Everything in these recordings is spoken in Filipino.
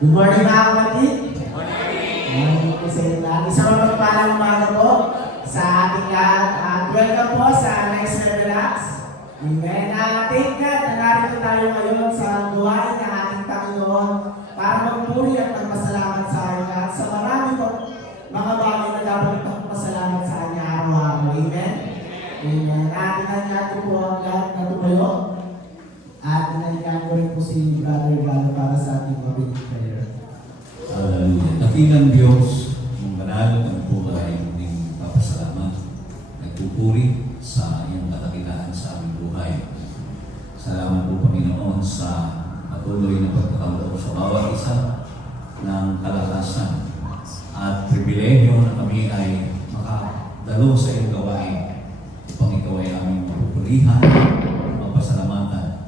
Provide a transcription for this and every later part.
Good morning mga kapatid. Good morning po sa inyo lahat. Isang mapagpalang umaga po sa ating lahat. At welcome po sa Nice Relax. Amen. Thank God na narito tayo ngayon sa gawain ng ating Panginoon para magpuri at magpasalamat sa Kanya at sa marami po mga bagay na dapat magpasalamat sa Kanya araw-araw. Amen. Amen. Ating po ang lahat na tumayo. At inalikan ko rin po si Brother Galo para sa ating mabilis prayer. Dakilang Diyos, ang banal ng buhay, ng papasalamat, nagpupuri sa iyong katakilaan sa aming buhay. Salamat po Panginoon sa patuloy na pagkakaloob sa bawat isa ng kalakasan at pribilehyo na kami ay makadalo sa iyong gawain upang ikaw ay aming mapupurihan, mapasalamatan.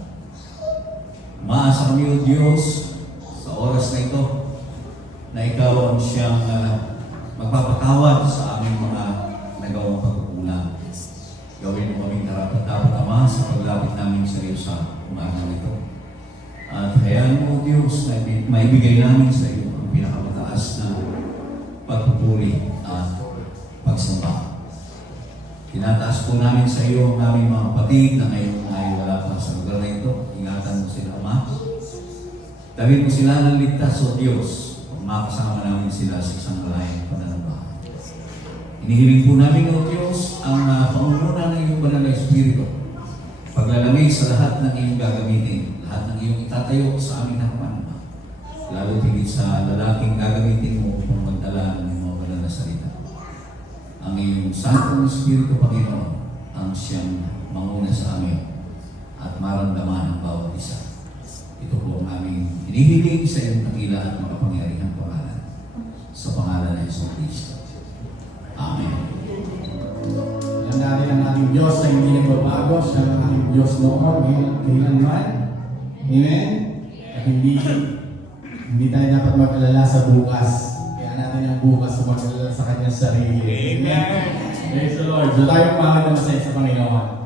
Umaasa kami o Diyos sa oras na ito na ikaw ang siyang magpapatawad sa aming mga nagawang pagkukulang. Gawin mo kaming karapat-dapat Ama sa paglapit namin sa iyo sa umaga nito. At hayaan mo o Diyos na maibigay namin sa iyo ang pinakamataas na pagpupuri at pagsamba. Tinataas po namin sa iyo ang aming mga kapatid na ngayon ay wala pa sa lugar na ito. Ingatan mo sila, Ama. Dawin mo sila ng ligtas, O Diyos. Makasama namin sila sa isang malayang pananampahan. Inihiling po namin, O Diyos, ang pangunguna ng iyong banal na Espiritu. Paglalamig sa lahat ng iyong gagamitin, lahat ng iyong itatayo sa aming harapan. Lalo tingin sa lalaking gagamitin mo upang magdala ng mga banal na salita. Ang iyong Santong Espiritu, Panginoon, ang siyang manguna sa amin at maramdaman ang bawat isa. Ito po ang aming hinihiling sa iyong dakila at makapangyarihang pangalan. Sa pangalan ng Hesus Kristo. Amen. Alam natin ang ating Diyos na hindi nagbabago. Siya ang ating Diyos noon, kailanman. Amen? At hindi tayo dapat mag-alala sa bukas. Kaya natin ang bukas sa mag-alala sa kanyang sarili. Amen. Praise the Lord. So tayo pangit na masaya sa Panginoon.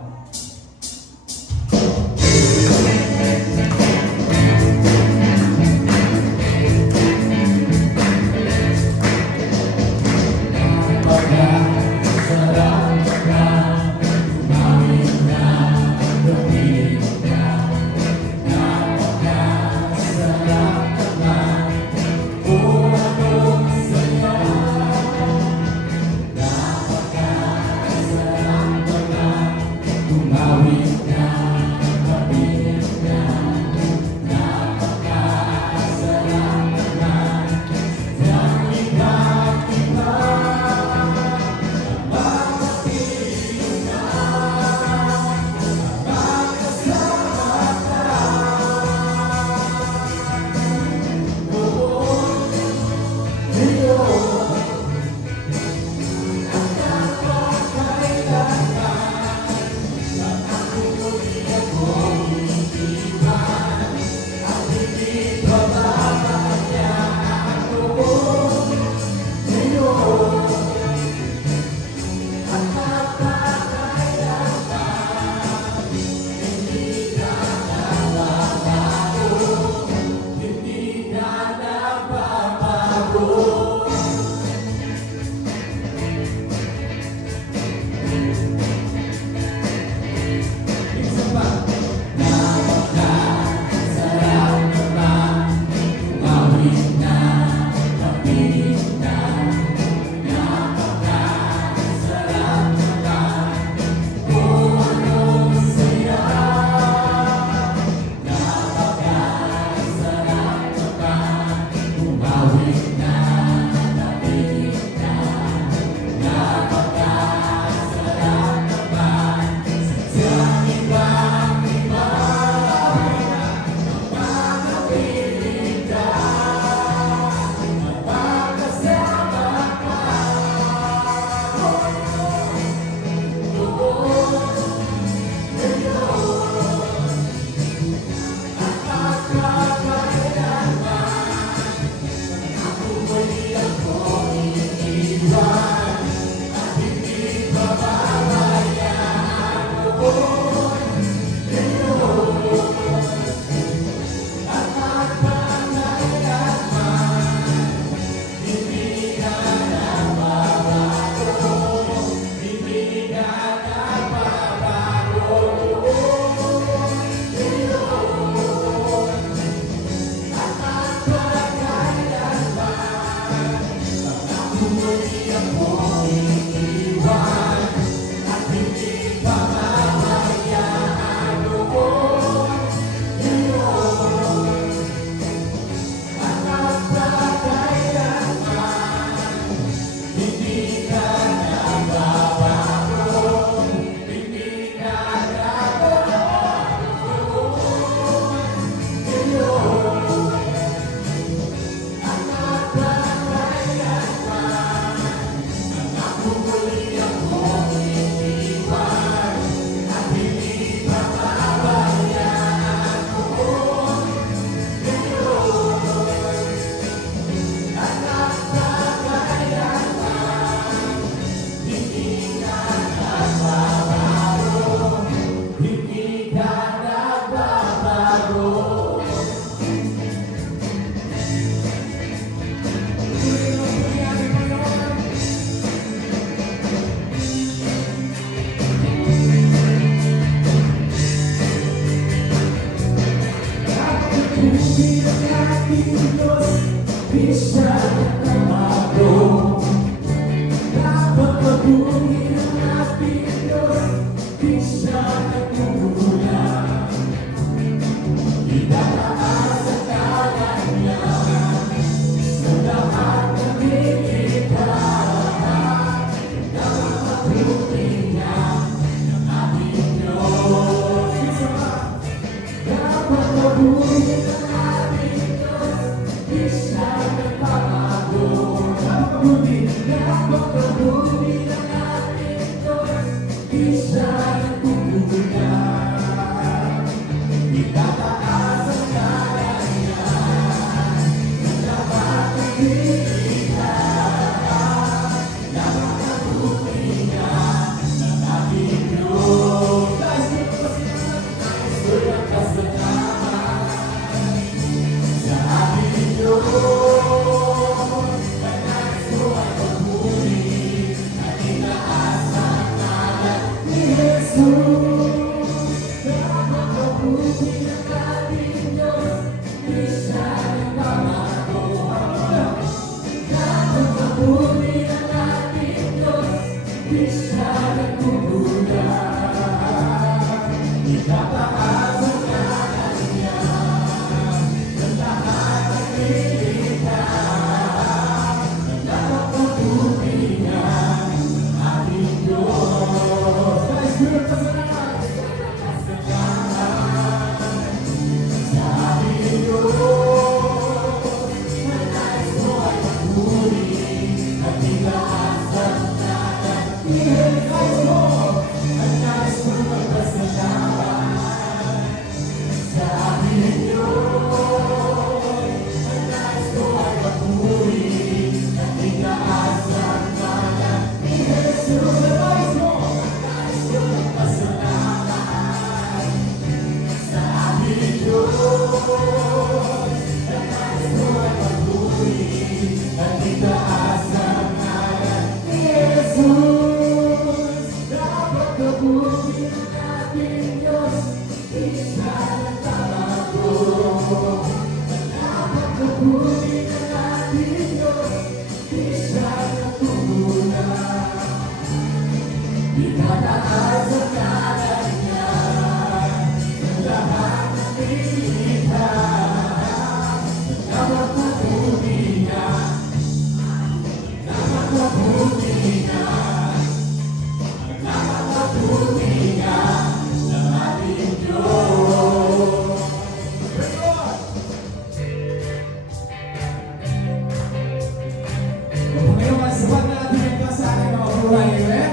Diyos, di siya nagbabago. Napakabuti ng ating Diyos, di siya nagkukulang. Itataas ang ngalan niya sa lahat ng nilikha. Napakabuti niya ng ating Diyos. Napakabuti ng ating Diyos, di siya nagbabago. Napakabuti ng ating Diyos, di siya nagkukulang. Itataas ang ngalan niya sa lahat ng nilikha. Napakabuti niya ng ating Diyos. Nais ko magpasalamat sa ating Diyos. Nais ko ay magmuli at itaas ang ngalan ni Jesus. Napakabuti ng ating Diyos, di siya nagbabago. Napakabuti ng ating Diyos, di siya nagkukulang. Itataas ang ngalan niya sa lahat ng nilikha. Napakabuti niya ng ating Diyos. Nais ko magpasalamat sa ating Diyos. Nais ko ay magmuli at itaas ang ngalan ni Jesus. Nais ko magpasalamat sa ating Diyos. Nais ko ay magmuli at itaas ang ngalan ni Jesus. Nais ko magpasalamat sa ating Diyos. Nais ko ay magmuli at itaas ang ngalan ni Jesus. Napakabuti ng ating Diyos, di siya nagbabago. Napakabuti ng ating Diyos, di siya nagkukulang. Itataas ang ngalan niya sa lahat ng nilikha. Napakabuti niya, napakabuti niya, napakabuti niya ng ating Diyos. Praise God! Kung ngayon ang sabat na ating ito sa ating mga buhay, amen?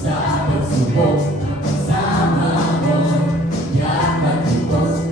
Sa pagsubok, kasama mo, yan matubos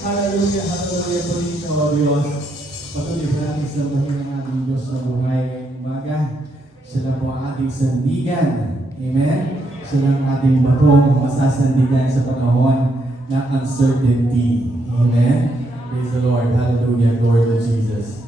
Hallelujah, hallelujah, purihin o Diyos. Patuloy po natin sambahin ang ating Diyos na buhay ngayong umaga. Sila po ang ating sandigan. Amen? Sila ang ating batong masasandigan sa panahon ng uncertainty. Amen? Praise the Lord. Hallelujah. Glory to Jesus.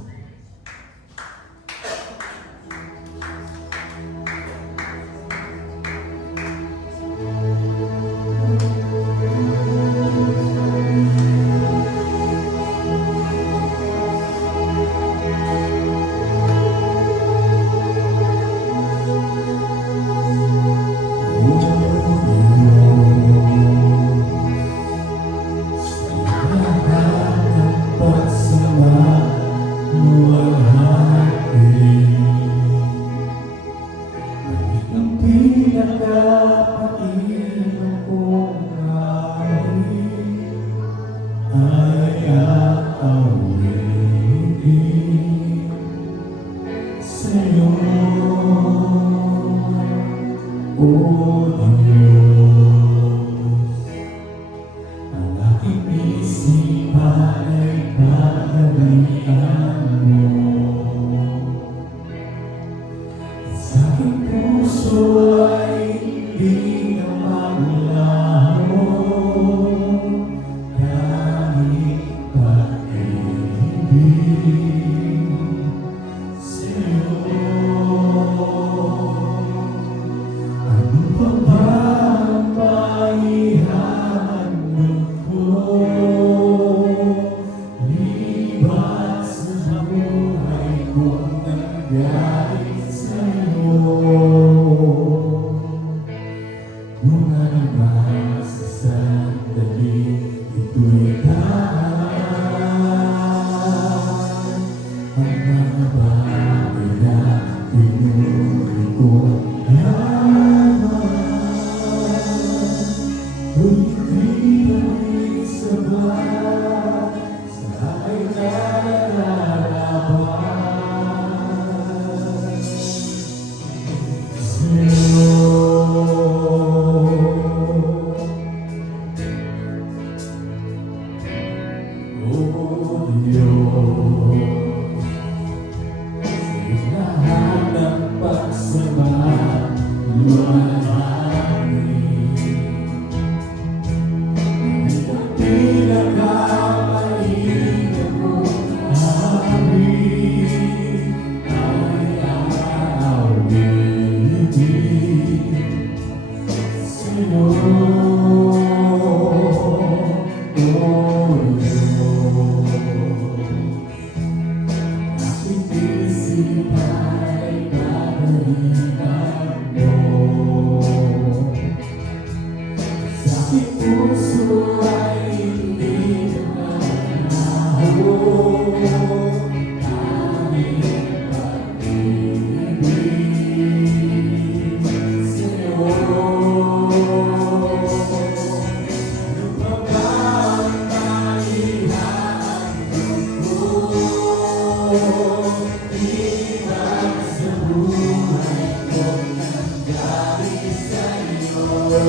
Kung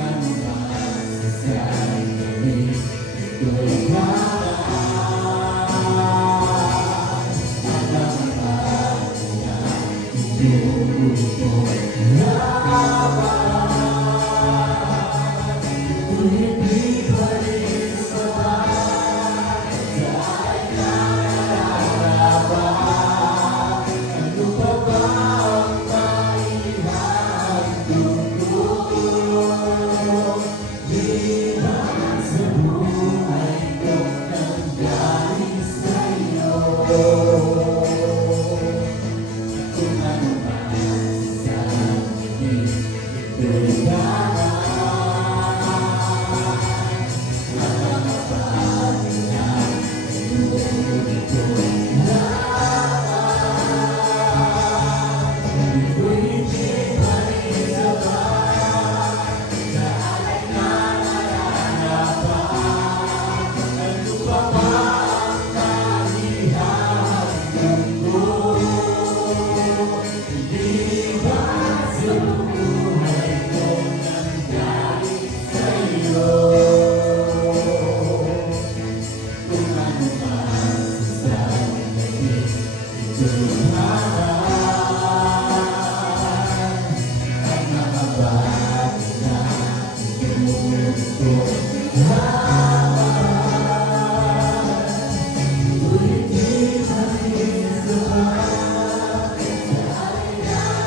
ano man sa sarili, ito'y laban. At ang pagkaya, ito'y laban. Ito'y hindi pa rin sapat, dahil nararapat. Ano pa ba ang maihandog ko? Liban sa buhay ko nang galing sa'yo. Kung ano man sa sarili, ito'y laban. At ang pagkaya, ito'y laban. Ito'y hindi pa rin sapat, dahil nararapat. Ano pa ba ang maihandog ko? Liban sa buhay ko nang galing sa'yo. Kung ano man sa sarili, ito'y laban. At nakabati na ito'y laban. Ito'y hindi pa rin sapat, dahil nararapat.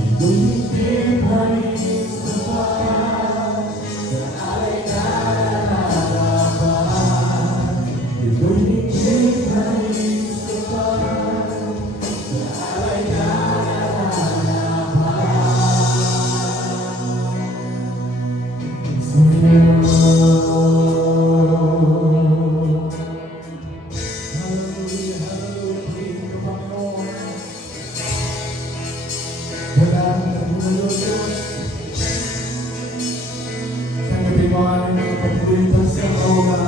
Ito'y hindi pa rin sapat, dahil nararapat. Ito'y hindi pa rin sapat, dahil nararapat. Hallelujah, hallelujah, praise the Panginoon. Wala nang nagmumulot Diyos. Tanggapin mo ang aming pagpupulitang sa Roma.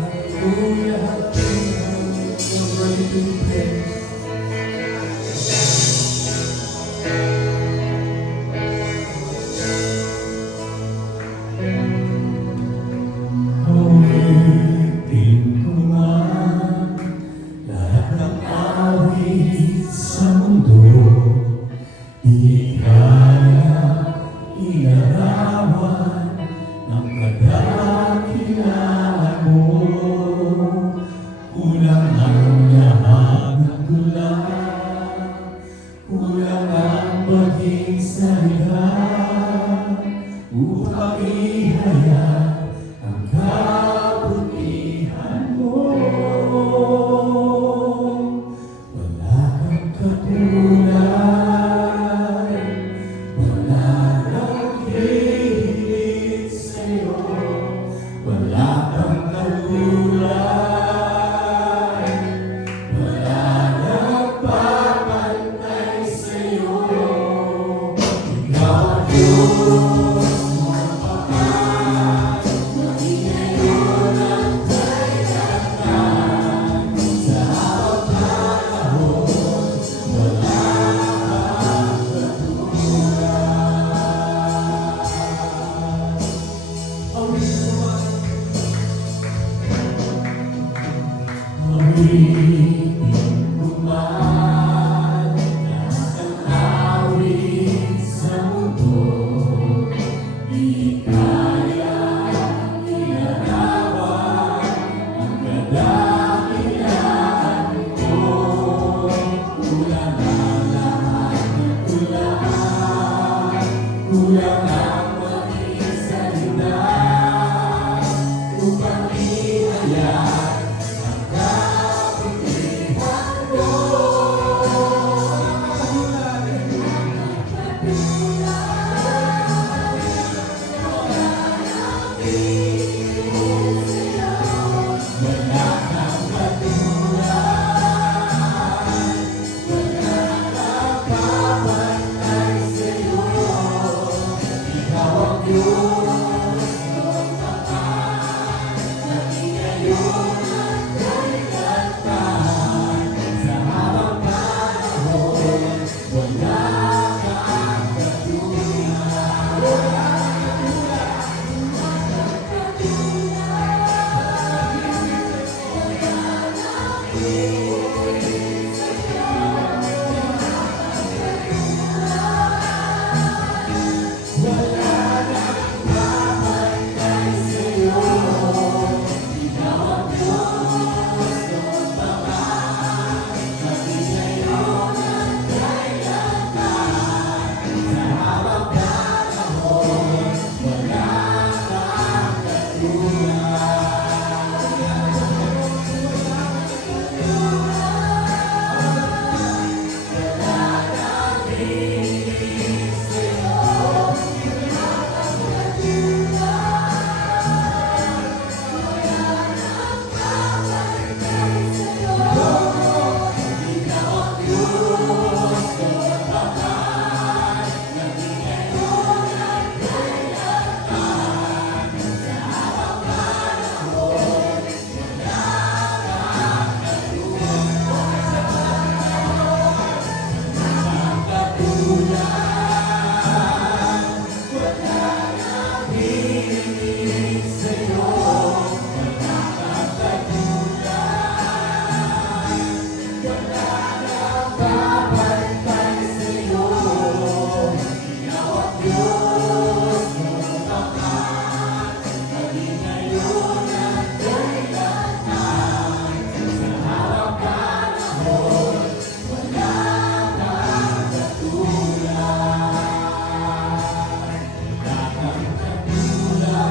Hallelujah, hallelujah, hallelujah, we're ready to be praised. Awitin ko man lahat ng awit sa mundo. Di kaya ilarawan ng kadakilaan mo. Kulang ang lahat ng magpapantay sa'yo. Ikaw ang Diyos ng tapat, maging ngayon at kailanman. Sa harap ka naman, wala kang katulad. Wala kang katulad.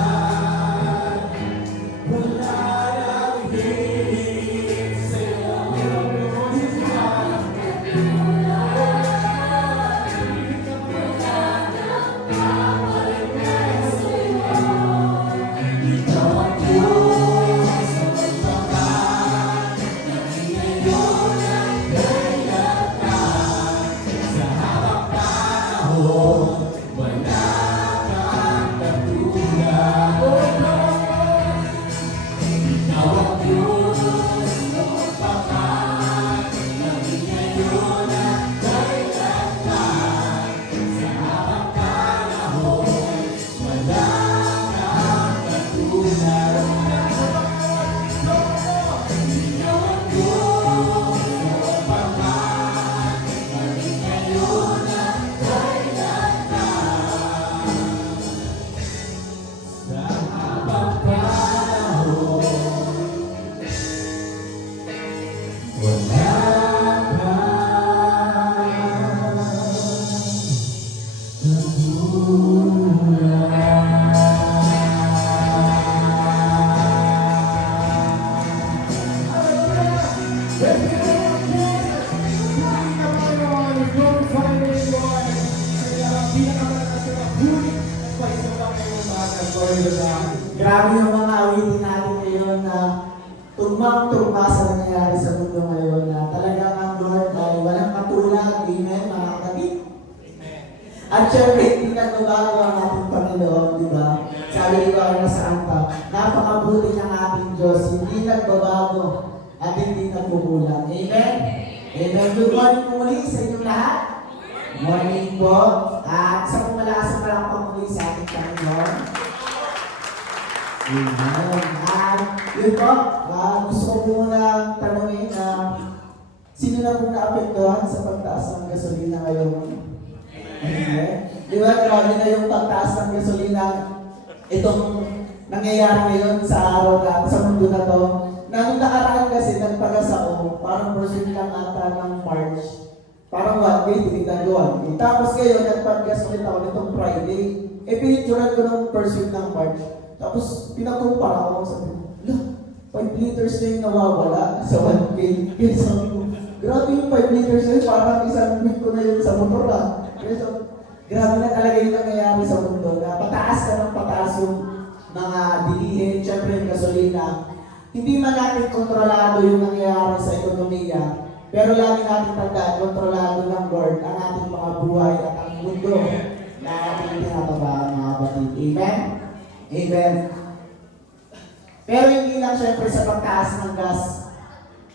Wala nang hihigit sa'yo. Ikaw ang Diyos ng pagpapat, naging ngayon at kailanman. Sa harap ka naman, wala kang katulad. Ikaw ang Diyos ng pagpapat, naging ngayon at kailanman. Sa harap ka naman, wala kang katulad. Ikaw ang Diyos ng pagpapat, naging ngayon at kailanman. Sa habang panahon, wala Grabe yung mga awitin natin ngayon na tugmang-tugma sa nangyayari sa mundo ngayon na talagang ang Lord ay walang katulad. Amen, mga kapatid. At syempre, hindi nagbabago ang ating Panginoon, di ba? Sabi ni Bawal sa Anta, napakabuti ng ating Diyos, hindi nagbabago at hindi nagkukulang. Amen? Amen. Good morning po muli sa inyong lahat. Morning po. At sa pumalakas na lang po muli sa ating Panginoon. Amen. At yun po, gusto ko muna tanongin na sino na po naapektuhan sa pagtaas ng gasolina ngayon? Amen. Di ba, grabe na yung pagtaas ng gasolina. Itong nangyayari ngayon sa araw na, sa mundo na to. Na nung nakaraan kasi, nagpagas ako, parang pursuit lang ata ng March. Parang one day, tinignan ko 1 day. Tapos ngayon, nagpagas ulit ako nitong Friday. Pinicturean ko ng pursuit ng March. Tapos, pinakumpara ako sa ala, 5 liters na yung nawawala sa 1K. Kaya sabi ko, grabe yung 5 liters na yun, parang isang week ko na yun sa motor ah. Kaya sabi, grabe na talaga yung nangyayari sa mundo na pataas ka ng pataas yung mga bilihin, syempre yung gasolina. Hindi man natin kontrolado yung nangyayari sa ekonomiya, pero lagi natin tandaan, kontrolado ng Lord ang ating mga buhay at ang mundo na ating tinatabaan mga kapatid. Amen? Amen. Pero hindi lang syempre sa pagtaas ng gas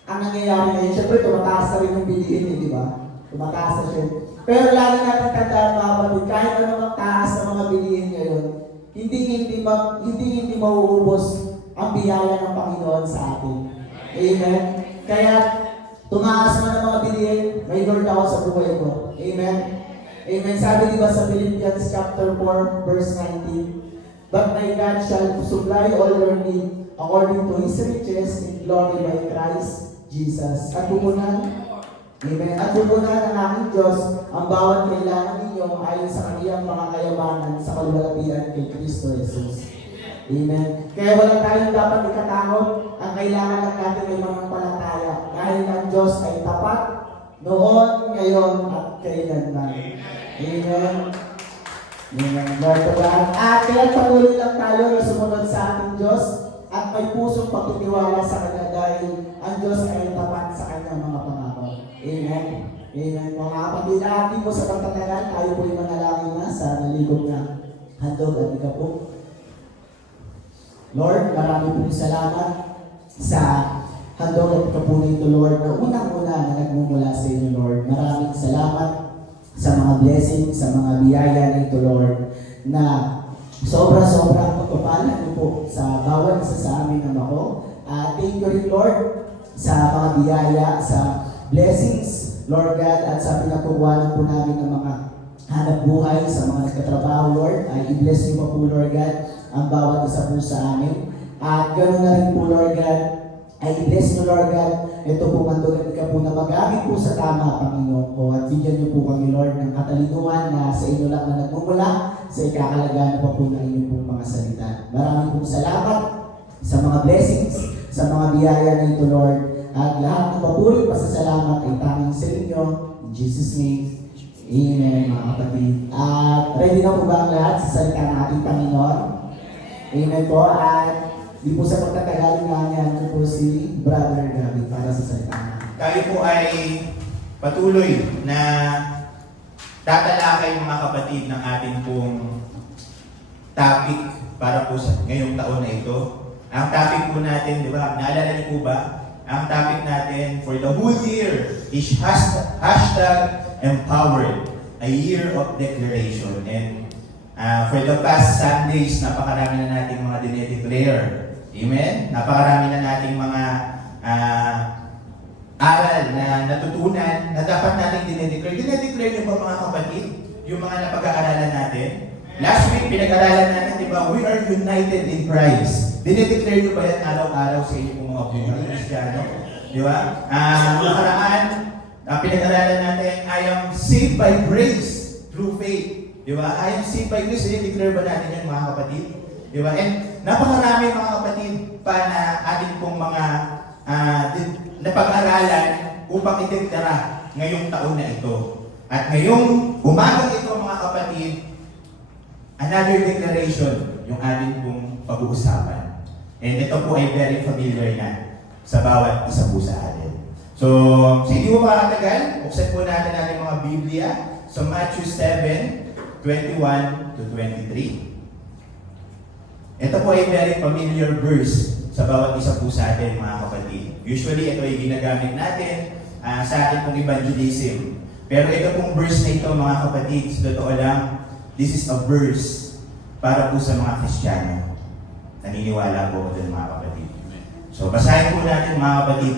ang nangyayari ngayon. Syempre tumataas na rin yung bilihin eh, di ba? Tumataas na siya. Pero lagi natin tandaan mga kapatid, kahit ano magtaas ng mga bilihin ngayon, hindi mauubos ang biyaya ng Panginoon sa atin. Amen? Kaya tumaas man ang mga bilihin, may Lord ako sa buhay ko. Amen? Amen. Sabi diba sa Philippians chapter 4, verse 19, but my God shall supply all your need according to His riches in glory by Christ Jesus. At pupunan, amen. At pupunan ng aking Diyos ang bawat kailangan ninyo ayon sa kaniyang mga kayamanan sa kalwalatian kay Kristo Jesus. Amen. Kaya wala tayong dapat ikatakot. Ang kailangan lang natin ay manampalataya. Dahil ang Diyos ay tapat noon, ngayon, at kailanman. Amen. Amen. Lord to God. At kaya patuloy lang tayo na sumunod sa ating Diyos at may pusong pagtitiwala sa Kanya dahil ang Diyos ay tapat sa Kanyang mga pangako. Amen. Amen. Mga kapatid, ating po sa pagtatagal, tayo po yung manalangin na sa naligog na handog at ika po. Lord, marami pong salamat sa handog at ika po nito, Lord, na unang-una na nagmumula sa inyo, Lord. Maraming salamat sa mga blessings, sa mga biyaya nito, Lord, na sobra-sobra ang pagpapala niyo po sa bawat isa sa amin ng ako. Thank you rin, Lord, sa mga biyaya, sa blessings Lord God, at sa pinagkukuhanan po namin ng mga hanap buhay sa mga nagtatrabaho, Lord, ay i-bless niyo po, Lord God, ang bawat isa po sa amin. At ganoon na rin po, Lord God, ay i-bless niyo, Lord God, ito po mandugan ka po na magamit po sa tama, Panginoon ko. At bigyan niyo po kami, Lord, ng katalinuhan na sa inyo lang na nagmumula sa ikakalagaan pa po ng inyong pong mga salita. Maraming pong salamat sa mga blessings, sa mga biyaya na ito, Lord. At lahat ng papuri pasasalamat ay tanging sa inyo. In Jesus' name, amen, mga kapatid. At ready na po ba ang lahat sa salita ng ating Panginoon? Amen po. At di po sa pagtatagalin namin ko po si Brother Gabi para sa salita natin. Tayo po ay patuloy na tatalakay mga kapatid ng ating pong topic para po sa ngayong taon na ito. Ang topic po natin, di ba, naalala niyo po ba? Ang topic natin for the whole year is hashtag empowered, a year of declaration. And for the past Sundays, napakarami na nating mga dinedeclare. Amen? Napakarami na nating mga aral na natutunan na dapat nating dinedeclare. Dinedeclare niyo ba mga kapatid? Yung mga napag-aaralan natin? Last week, pinag-aralan natin, di ba, we are united in Christ. Dinedeclare niyo ba yan araw-araw sa inyong mga buhay Kristiyano? Di ba? Nakaraan, pinag-aralan natin, I am saved by grace through faith. Di ba? I am saved by grace. Dinedeclare ba natin yan mga kapatid? Di ba? And napakarami mga kapatid pa na ating pong mga napag-aralan upang ideklara ngayong taon na ito. At ngayong umagang ito mga kapatid, another declaration yung ating pong pag-uusapan. And ito po ay very familiar na sa bawat isa po sa atin. So hindi mo makatagal, buksan po natin ating mga Biblia sa Matthew 7:21 to 23. Ito po ay very familiar verse sa bawat isa po sa atin mga kapatid. Usually ito ay ginagamit natin sa ating pong evangelism. Pero ito pong verse na ito mga kapatid, sa totoo lang, this is a verse para po sa mga Kristiyano. Naniniwala po ako dun mga kapatid. So basahin po natin mga kapatid.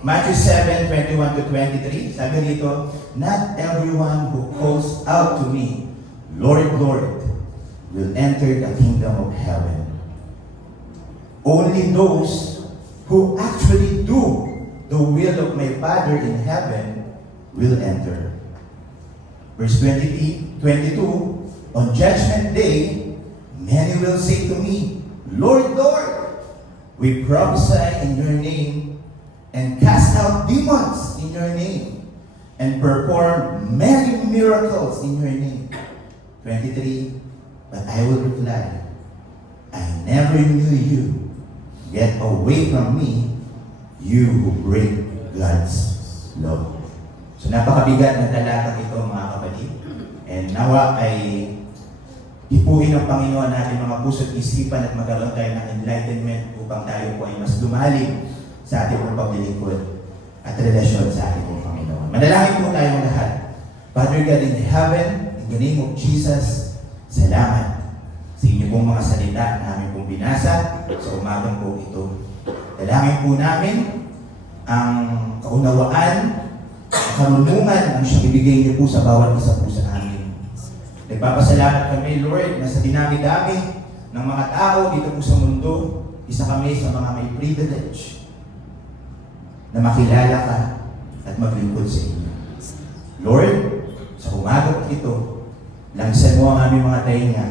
Matthew 7:21 to 23, sabi dito, not everyone who calls out to me, Lord, Lord, will enter the kingdom of heaven. Only those who actually do the will of my Father in heaven will enter. Verse 22, on Judgment Day, many will say to me, Lord, Lord, we prophesy in your name and cast out demons in your name and perform many miracles in your name. 23, but I will reply, I never knew you. Get away from me, you who break God's law. So napakabigat na talatang ito mga kapatid. And nawa ay hipuin ng Panginoon natin mga puso't isipan at magkaroon tayo ng enlightenment upang tayo po ay mas lumalim sa ating pong paglilingkod at relasyon sa ating pong Panginoon. Manalangin po tayong lahat. Father God in heaven, in the name of Jesus, salamat sa inyo pong mga salita na namin pong binasa sa umagang po ito. Dalangin po namin ang kaunawaan, ang karunungan ang siyang ibigay niyo po sa bawat isa po sa amin. Nagpapasalamat kami, Lord, na sa dinami-dami ng mga tao dito po sa mundo, isa kami sa mga may privilege na makilala ka at maglingkod sa inyo. Lord, sa umaga po ito, langsan mo ang aming mga tainga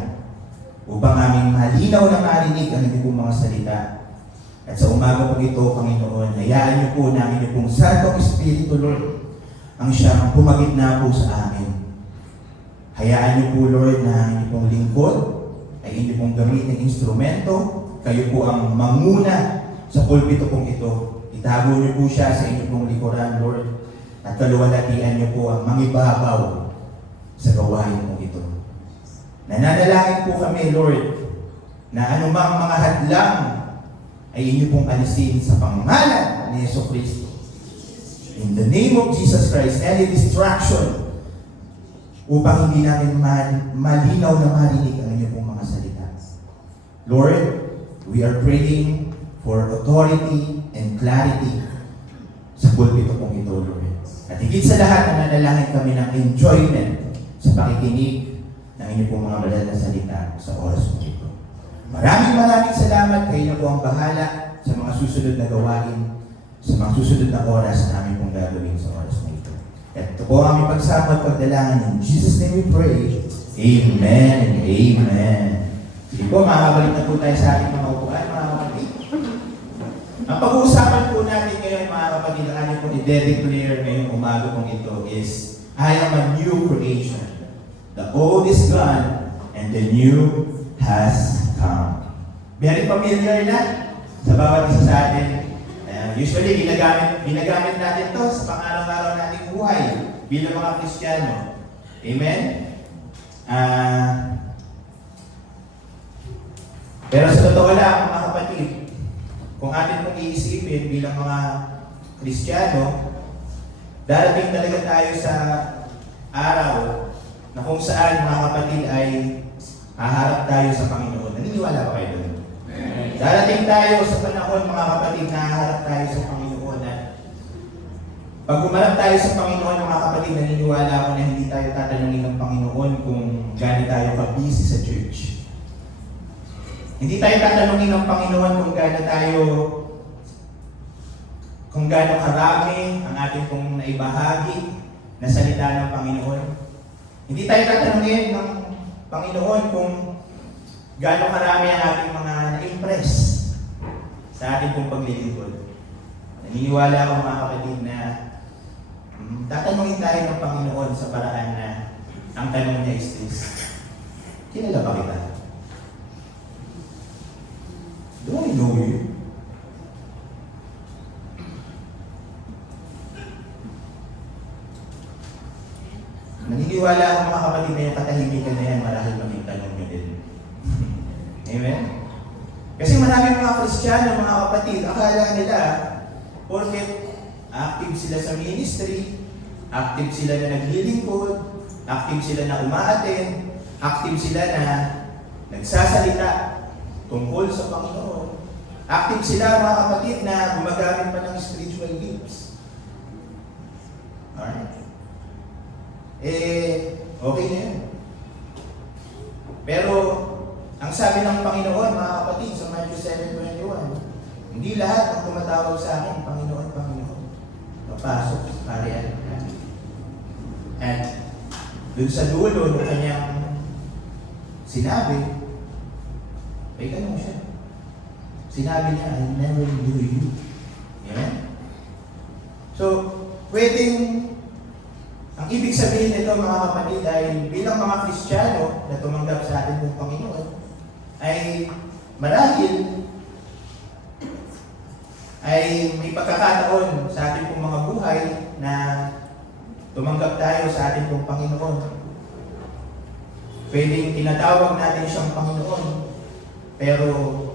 upang aming malinaw na marinig ang inyong mga salita. At sa umaga po ito, Panginoon, hayaan niyo po na ang inyong pong Santong Espiritu, Lord, ang siyang pumagitna po sa amin. Hayaan niyo po, Lord, na ang inyong pong lingkod ay inyong pong gamitin instrumento. Kayo po ang manguna sa pulpito pong ito. Itago niyo po siya sa inyong pong likuran, Lord. At kaluwalhatian niyo po ang mangibabaw sa gawain pong ito. Nananalangin po kami, Lord, na anumang mga hadlang ay inyo pong alisin sa pangalan ni Jesucristo. In the name of Jesus Christ, any distraction upang hindi namin malinaw na marinig ang inyo pong mga salita. Lord, we are praying for authority and clarity sa pulpito pong ito, Lord. At higit sa lahat, nananalangin kami ng enjoyment sa pakikinig ng inyong pong mga banal na salita sa oras mo ito. Maraming salamat. Kayo na po ang bahala sa mga susunod na gawain, sa mga susunod na oras na namin pong gagawin sa oras na ito. At ito po ang aming pagsama at pagdalangin. In Jesus' name we pray. Amen and amen. Sige po, makakabalik na po tayo sa ating mga upuan, mga kapatid. Ang pag-uusapan po natin ngayon, mga kapatid, ang ating pong i-declare ngayong umaga pong ito is, I am a new creation. The old is gone and the new has come. Very familiar na sa bawat isa sa atin. Usually, ginagamit natin to sa pang-araw-araw nating buhay bilang mga Kristiyano. Amen? Pero sa totoo lang, mga kapatid, kung atin pong iisipin bilang mga Kristiyano, darating talaga tayo sa araw na kung saan, mga kapatid, ay haharap tayo sa Panginoon. Naniniwala ba kayo doon? Darating tayo sa panahon, mga kapatid, na haharap tayo sa Panginoon. At pag humarap tayo sa Panginoon, mga kapatid, naniniwala ako na hindi tayo tatanungin ng Panginoon kung gaano tayo ka-busy sa church. Hindi tayo tatanungin ng Panginoon kung gaano karami ang ating pong naibahagi na salita ng Panginoon. Hindi tayo tatanungin ng Panginoon kung gaano karami ang ating mga na-impress sa ating pong paglilingkod. Naniniwala ako, mga kapatid, na tatanungin tayo ng Panginoon sa paraan na ang tanong niya is this: kilala ba kita? Do I know you? Naniniwala ako, mga kapatid, na yung katahimikan na yan, marahil maging tanong niyo din. Amen? Kasi maraming mga Kristiyano, mga kapatid, akala nila, porket active sila sa ministry, active sila na naglilingkod, active sila na umaattend, active sila na nagsasalita tungkol sa Panginoon, active sila, mga kapatid, na gumagamit pa ng spiritual gifts. Alright? Okay na yun. Pero, ang sabi ng Panginoon, mga kapatid, sa Matthew 7:21, hindi lahat ng tumatawag sa akin, Panginoon, Panginoon, papasok sa kaharian namin. At dun sa dulo ng kanyang sinabi, may ganun siya. Sinabi niya, I never knew you. Amen? So, pwedeng, ang ibig sabihin nito, mga kapatid, ay bilang mga Kristiyano na tumanggap sa atin ng Panginoon, ay marahil ay may pagkakataon sa ating pong mga buhay na tumanggap tayo sa ating pong Panginoon. Pwedeng tinatawag natin siyang Panginoon, pero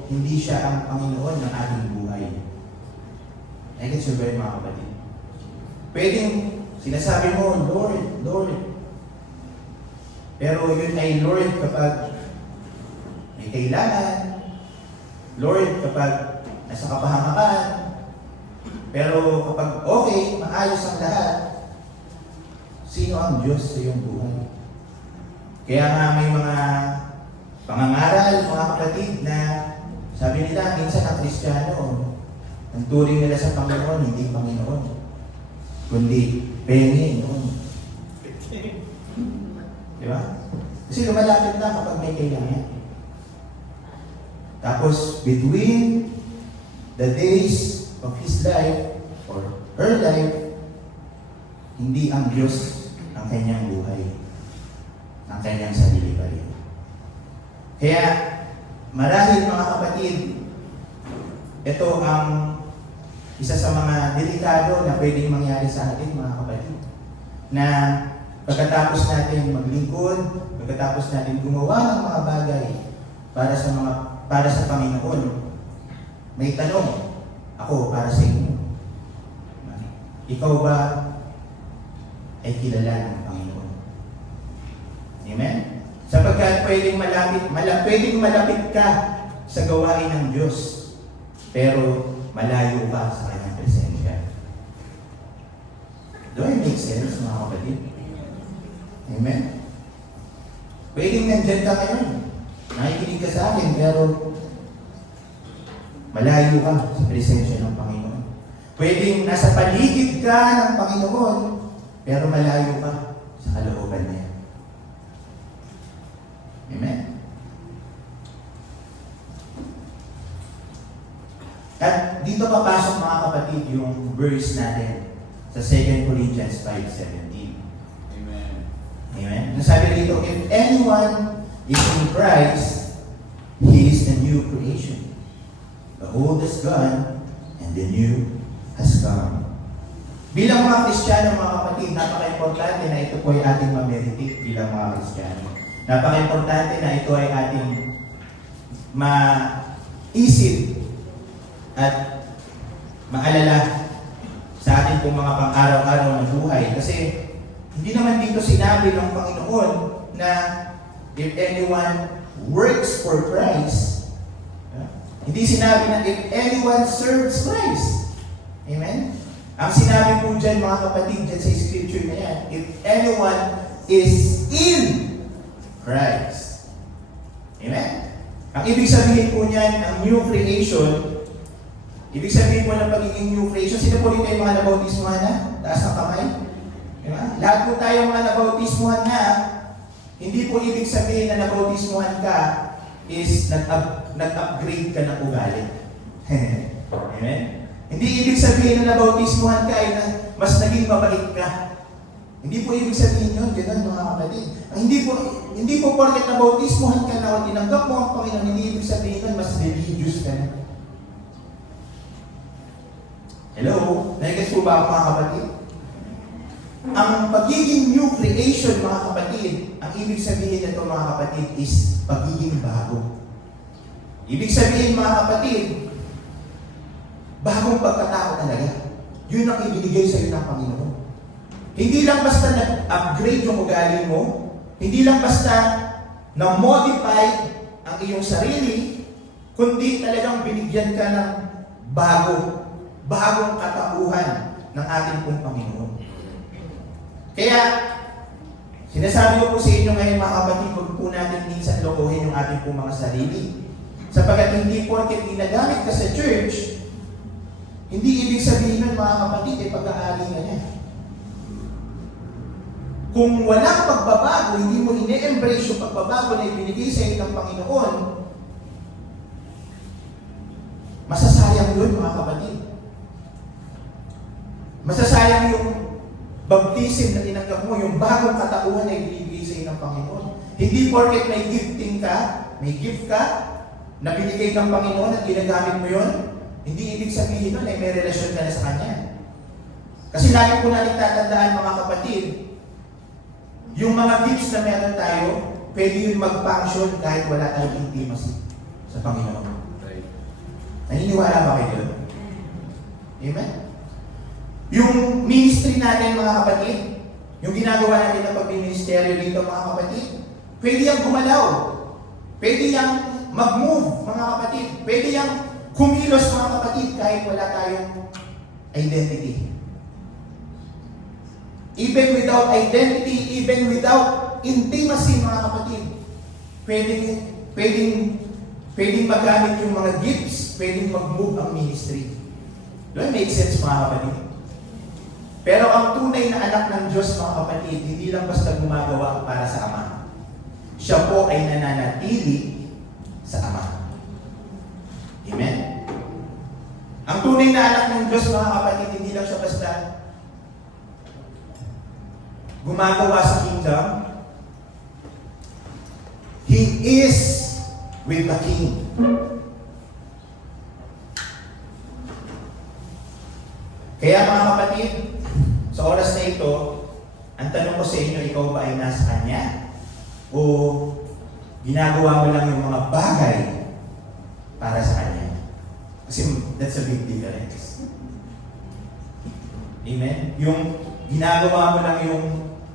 hindi siya ang Panginoon ng ating buhay. I guess you're very, mga kapatid. Pwedeng sinasabi mo, Lord, Lord. Pero yun ay Lord kapag may kailangan. Lord kapag nasa kapahamakan. Pero kapag okay, maayos ang lahat, sino ang Diyos sa iyong buhay? Kaya nga may mga pangangaral, mga kapatid, na sabi nila, minsan ang Kristiyano, ang turing nila sa Panginoon, hindi Panginoon, kundi pengi noon. Di ba? Kasi lumalapit na kapag may kailangan. Tapos, between the days of his life or her life, hindi ang Diyos ang kanyang buhay, ang kanyang sarili pa rin. Kaya, marahil, mga kapatid, ito ang isa sa mga delikado na pwedeng mangyari sa atin, mga kapatid, na pagkatapos natin maglingkod, pagkatapos natin gumawa ng mga bagay para sa Panginoon, may tanong ako para sa inyo. Ikaw ba ay kilala ng Panginoon? Amen? Sapagkat pwedeng malapit ka sa gawain ng Diyos, pero malayo ka sa kanyang presensya. Do I make sense, mga kapatid? Amen? Pwedeng nandyan ka ngayon. Nakikinig ka sa akin, pero malayo ka sa presensya ng Panginoon. Pwedeng nasa paligid ka ng Panginoon, pero malayo ka sa kalooban niya. Amen? At dito papasok, mga kapatid, yung verse natin sa 2 Corinthians 5:17. Amen. Amen? Nasabi dito, if anyone is in Christ, he is a new creation. The old is gone, and the new has come. Bilang mga Kristiyano, mga kapatid, napaka-importante na ito po ay ating ma-meditate bilang mga Kristiyano. Napaka-importante na ito ay ating maisip at maalala sa ating pong mga pang-araw-araw na buhay. Kasi hindi naman dito sinabi ng Panginoon na if anyone works for Christ, hindi sinabi na if anyone serves Christ. Amen? Ang sinabi po dyan, mga kapatid, dyan sa scripture na yan, if anyone is in Christ. Amen? Ang ibig sabihin po niyan, ang new creation, ibig sabihin po ng pagiging new creation, sino po dito yung mga nabautismuhan na? Taas ng kamay? Diba? Lahat po tayo mga nabautismuhan na, hindi po ibig sabihin na nabautismuhan ka is nag-upgrade ka ng ugali. Amen? Hindi ibig sabihin na nabautismuhan ka ay mas naging mabait ka. Hindi po ibig sabihin yun, gano'n mga kapatid. Hindi po porket nabautismuhan ka na o tinanggap mo ang Panginoon, hindi ibig sabihin nun mas religious ka na. Hello? Naigas po ba ako, mga kapatid? Ang pagiging new creation, mga kapatid, ang ibig sabihin nito, mga kapatid, is pagiging bago. Ibig sabihin, mga kapatid, bagong pagkatao talaga. Yun ang ibinigay sa iyo ng Panginoon. Hindi lang basta nag-upgrade yung ugali mo, hindi lang basta na-modify ang iyong sarili, kundi talagang binigyan ka ng bagong katauhan ng ating pong Panginoon. Kaya, sinasabi ko po sa inyo ngayon, mga kapatid, huwag po natin minsan lokohin yung ating pong mga sarili. Sapagkat hindi porket ginagamit ka sa church, hindi ibig sabihin nun, mga kapatid, ay pag-aali na niya. Kung walang pagbabago, hindi mo ine-embrace yung pagbabago na ibinigay sa iyo ng Panginoon, masasayang yun, mga kapatid. Masasayang yung baptism na tinanggap mo, yung bagong katauhan na ibinigay sa iyo ng Panginoon. Hindi porket may gifting ka, may gift ka, na binigay ng Panginoon at ginagamit mo yun, hindi ibig sabihin nun ay may relasyon ka na sa Kanya. Kasi lagi po natin tatandaan, mga kapatid, yung mga gifts na meron tayo, pwede yun mag-function kahit wala tayong intimacy sa Panginoon. Right. Naniniwala ba kayo doon? Amen? Yung ministry natin, mga kapatid, yung ginagawa natin ng pag-ministeryo dito, mga kapatid, pwede yung gumalaw. Pwede yung mag-move, mga kapatid. Pwede yung kumilos, mga kapatid, kahit wala tayong identity. Even without identity, even without intimacy, mga kapatid, pwedeng magamit yung mga gifts, pwedeng mag-move ang ministry. Doon make sense, mga kapatid. Pero ang tunay na anak ng Diyos, mga kapatid, hindi lang basta gumagawa para sa Ama. Siya po ay nananatili sa Ama. Amen? Ang tunay na anak ng Diyos, mga kapatid, hindi lang siya basta gumagawa sa kingdom. He is with the King. Kaya, mga kapatid, sa oras na ito, ang tanong ko sa inyo, ikaw ba ay nasa Kanya? O ginagawa mo lang yung mga bagay para sa Kanya? Kasi that's a big difference. Amen? Yung ginagawa mo lang yung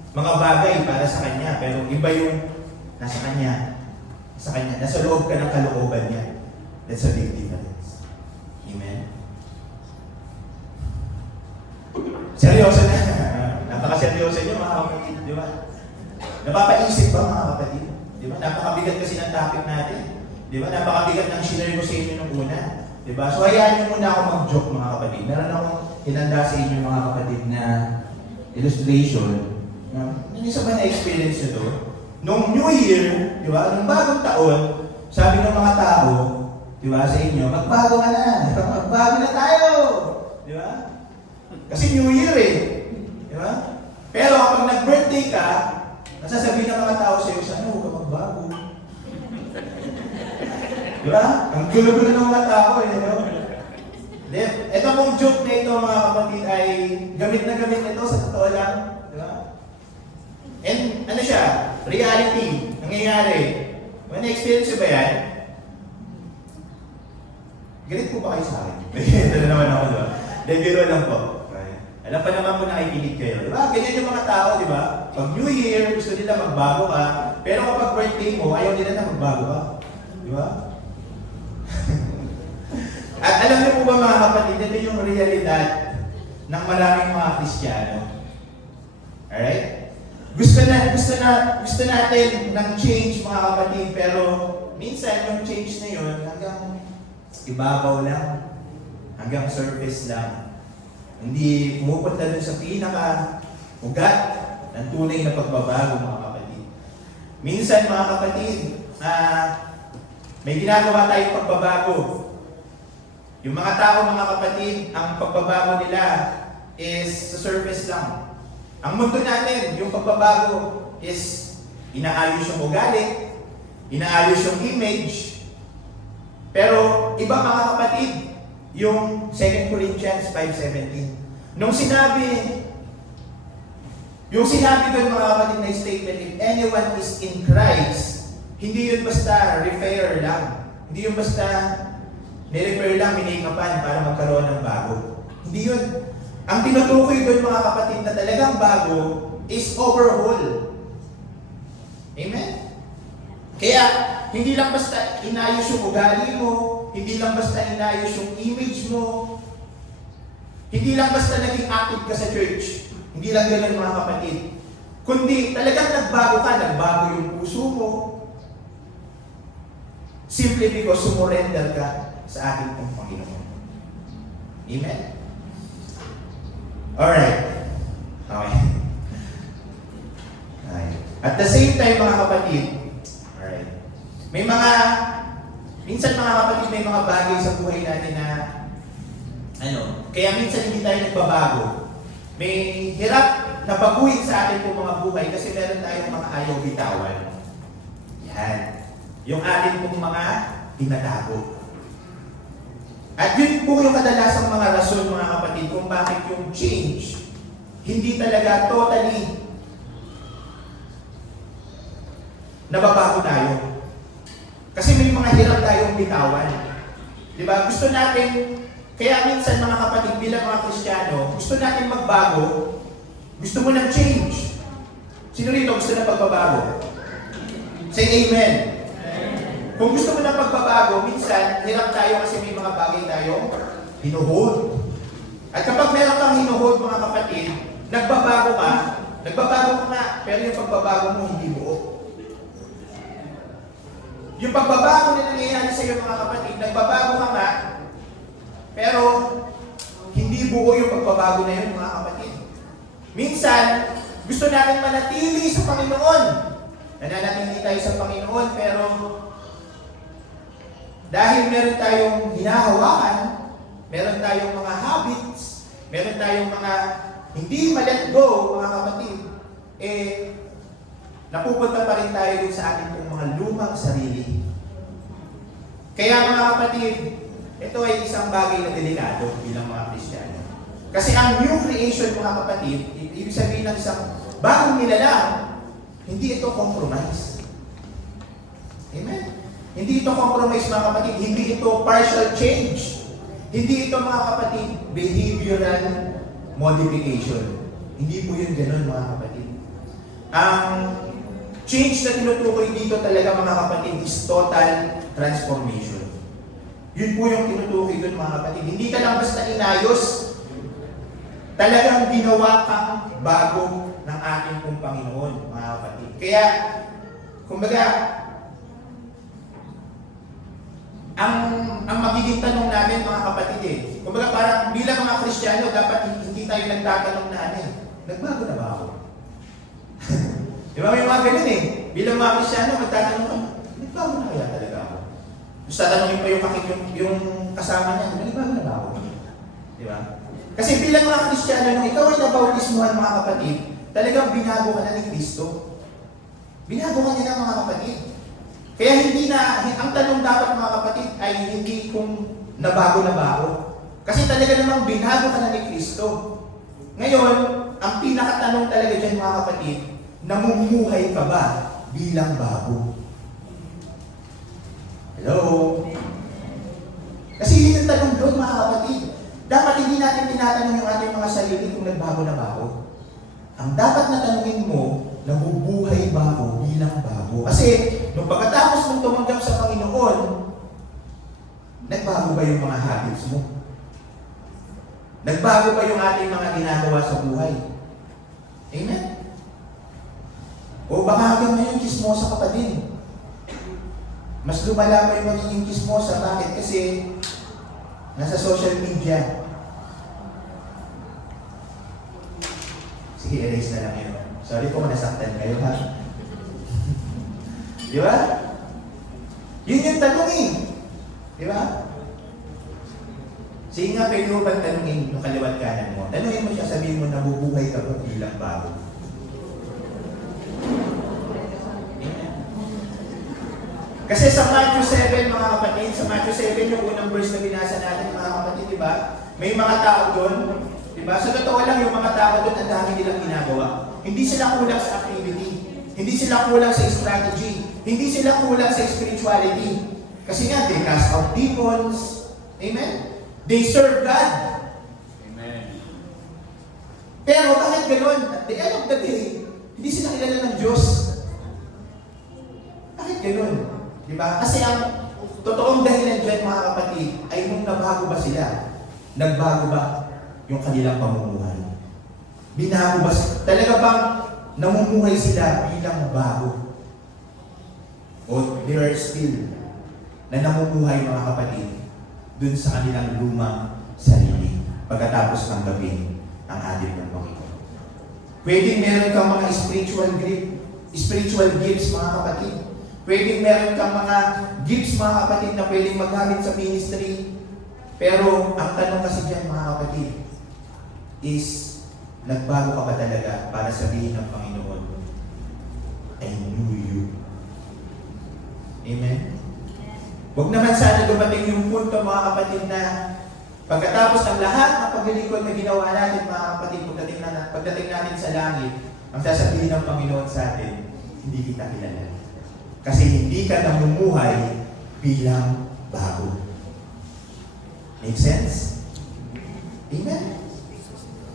mga bagay para sa Kanya, pero iba yung nasa Kanya. Sa Kanya. Nasa loob ka ng kalooban niya. That's a big difference. Amen? Seryoso na. Napakaseryoso nyo mga kapatid, di ba? Napapaisip ba mga kapatid? Di ba? Napakabigat kasi ng topic natin. Di ba? Napakabigat ng shinare ko sa inyo nung una. Di ba? So hayaan nyo muna ako mag-joke mga kapatid. Meron akong hinanda sa inyo mga kapatid na illustration. Yung isa ba na-experience nyo to? Nung New Year, di ba? Nung bagong taon, sabi ng mga tao, di ba, sa inyo, magbago ka na. Magbago na tayo. Di ba? Kasi New Year eh. Di ba? Pero kapag nag-birthday ka, nasasabihin ng mga tao sa iyo, sana huwag ka magbago. Di ba? Ang gulo-gulo ng mga tao eh. No? Ito pong joke na ito mga kapatid ay gamit na gamit ito sa totoo lang. Di ba? And ano siya? Reality. Nangyayari. May na-experience ba yan? Galit po ba kayo sa akin? Ito na naman ako, diba? Dahil biro lang po. Okay. Alam pa naman po nakikinig kayo. Diba? Ganyan yung mga tao, diba? Pag New Year, gusto nila magbago ka. Pero kapag birthday mo, ayaw nila na magbago ka. Diba? At alam niyo po ba mga kapatid, ito yung realidad ng maraming mga Kristiyano. Alright? Gusto natin ng change mga kapatid, pero minsan yung change na yun hanggang ibabaw lang, hanggang surface lang. Hindi pumupunta dun sa pinaka-ugat ng tunay na pagbabago mga kapatid. Minsan mga kapatid, may ginagawa tayong pagbabago. Yung mga tao mga kapatid, ang pagbabago nila is sa surface lang. Ang mundo natin, yung pagbabago is inaayos yung ugali, inaayos yung image. Pero iba mga kapatid, yung 2 Corinthians 5:17. Yung sinabi doon mga kapatid na statement, if anyone is in Christ, hindi yun basta repair lang. Hindi yun basta nirepair lang, minikapan para magkaroon ng bago. Hindi yun. Ang tinutukoy doon mga kapatid na talagang bago is overhaul. Amen? Kaya, hindi lang basta inayos yung ugali mo, hindi lang basta inayos yung image mo, hindi lang basta naging active ka sa church. Hindi lang ganun mga kapatid. Kundi talagang nagbago yung puso mo, simply because sumurrender ka sa ating pong Panginoon. Amen? Alright. Okay. At the same time mga kapatid, alright, minsan mga kapatid, may mga bagay sa buhay natin na, kaya minsan hindi tayo nagbabago. May hirap na baguhin sa atin po mga buhay kasi meron tayong mga ayaw bitawan. Yan. Yung atin pong mga tinatago. At yun po yung kadalasang mga rason mga kapatid kung bakit yung change hindi talaga totally nababago tayo. Kasi may mga hirap tayong bitawan. Diba? Gusto natin, kaya minsan mga kapatid bilang mga Kristiyano, gusto natin magbago, gusto mo ng change. Sino rito gusto ng pagbabago? Say amen. Kung gusto mo ng pagbabago, minsan, hirap tayo kasi may mga bagay tayong hinuhold. At kapag meron kang hinuhold, mga kapatid, nagbabago ka nga, pero yung pagbabago mo hindi buo. Yung pagbabago na nangyayari sa iyo, mga kapatid, nagbabago ka nga, pero hindi buo yung pagbabago na yun, mga kapatid. Minsan, gusto natin manatili sa Panginoon. Nananatili tayo sa Panginoon, pero dahil meron tayong hinahawakan, meron tayong mga habits, meron tayong mga hindi ma-let go, mga kapatid, napupunta pa rin tayo dun sa ating pong mga lumang sarili. Kaya mga kapatid, ito ay isang bagay na delikado bilang mga Kristiyano. Kasi ang new creation, mga kapatid, ibig sabihin ng isang bagong nilalang, hindi ito compromise. Amen? Hindi ito compromise mga kapatid, hindi ito partial change. Hindi ito mga kapatid, behavioral modification. Hindi po yun ganun mga kapatid. Ang change na tinutukoy dito talaga mga kapatid is total transformation. Yun po yung tinutukoy doon mga kapatid. Hindi ka lang basta inayos, talagang ginawa kang bagong ating pong Panginoon, mga kapatid. Kaya, kumbaga, ang magiging tanong natin, mga kapatid, kumbaga parang bilang mga Kristiyano, dapat hindi tayo nagtatanong na nagbago na ba ako? Di ba may mga ganun bilang mga Kristiyano, magtatanong ka, nagbago na kaya talaga ako? Tapos tatanungin pa yung kasama niya, nagbago na ba ako? Di ba? Kasi bilang mga Kristiyano, nung ikaw ay nabautismuhan, mga kapatid, talagang binago ka na ni Kristo. Binago ka niya, mga kapatid. Kaya ang tanong dapat, mga kapatid, ay hindi kung nabago na ba ako. Kasi talaga namang binago ka na ni Kristo. Ngayon, ang pinakatanong talaga dyan, mga kapatid, namumuhay ka ba bilang bago? Hello? Kasi yun yung tanong doon, mga kapatid. Dapat hindi natin tinatanong yung ating mga sarili kung nagbago na ba ako. Ang dapat na tanungin mo, nabubuhay ba ako bilang bago? Kasi, nung pagkatapos mong tumanggap sa Panginoon, nagbago ba yung mga habits mo? Nagbago ba yung ating mga ginagawa sa buhay? Amen? O baka hanggang ngayon, chismosa ka pa din. Mas lumala pa yung magiging chismosa. Bakit? Kasi, nasa social media. Sige, erase na lang yun. Sorry kung nasaktan kayo, ha? Di ba? Yun yung tanong Di ba? Sige nga, pwede mo bang tanongin yung kaliwat kanan mo? Tanungin mo siya, sabihin mo, nabubuhay ka ba bilang bago? Kasi sa Matthew 7, mga kapatid, sa Matthew 7, yung unang verse na binasa natin, mga kapatid, di ba? May mga tao doon, di ba? Sa totoo lang, yung mga tao doon, ang dami nilang ginagawa. Hindi sila kulang sa activity. Hindi sila kulang sa strategy. Hindi sila kulang sa spirituality. Kasi nga, they cast out demons. Amen? They serve God. Amen. Pero bakit gano'n? At the end of the day, hindi sila kilala ng Diyos. Bakit gano'n? Diba? Kasi ang totoong dahilan dyan, mga kapatid, ay nung nabago ba sila? Nagbago ba yung kanilang pamumuhay? Binago ba? Talaga bang namumuhay sila bilang bago? O they are still na namumuhay, mga kapatid, dun sa kanilang lumang sarili pagkatapos ng gabi ang ating ng Panginoon. Pwedeng meron kang mga spiritual gifts, mga kapatid. Pwedeng meron kang mga gifts, mga kapatid, na pwedeng magamit sa ministry. Pero ang tanong kasi dyan, mga kapatid, is nagbago ka ba talaga para sabihin ng Panginoon, I knew you. Amen? Huwag naman sana dumating yung punto, mga kapatid, na pagkatapos ng lahat ng paglilingkod na ginawa natin, mga kapatid, pagdating natin sa langit, ang sasabihin ng Panginoon sa atin, hindi kita kilala. Kasi hindi ka namumuhay bilang bago. Make sense? Amen?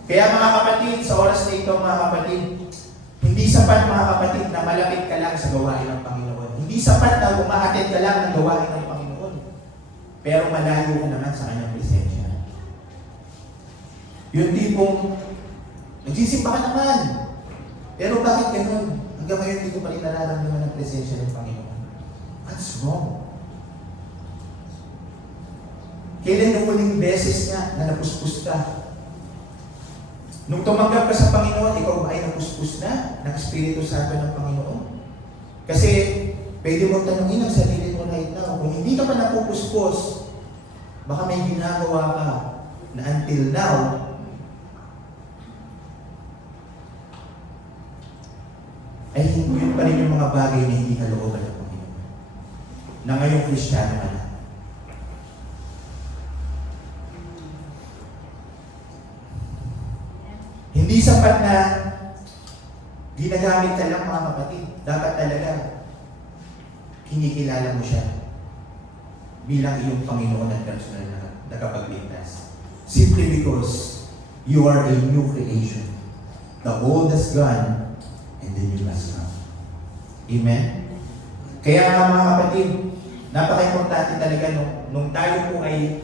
Kaya, mga kapatid, sa oras na ito, mga kapatid, hindi sapat, mga kapatid, na malapit ka lang sa gawain ng Panginoon. Hindi sapat na umahatid ka lang ng gawain ng Panginoon. Pero malayo ka naman sa kanyang presensya. Yung tipong, nagsisimba ka naman. Pero bakit ganun? Hanggang ngayon hindi ko pa rin nararamdaman ang presensya ng Panginoon. What's wrong? Kailan yung huling beses nga na napuspos ka? Nung tumanggap ka sa Panginoon, ikaw ba ay napuspos na ng Espiritu Santo ng Panginoon? Kasi pwede mo tanungin ang sarili mo right now. Kung hindi ka pa napupuspos, baka may ginagawa ka na until now, ay yun pa rin yung mga bagay na hindi kalooban ng Panginoon. Na ngayong Kristiyano ka na. Hindi sapat na ginagamit ka lang, mga kapatid. Dapat talaga kinikilala mo siya bilang iyong Panginoon at personal na nakapagligtas. Simply because you are a new creation. The old has gone and the new has come. Amen? Kaya nga, mga kapatid, napaka-importante talaga nung tayo po ay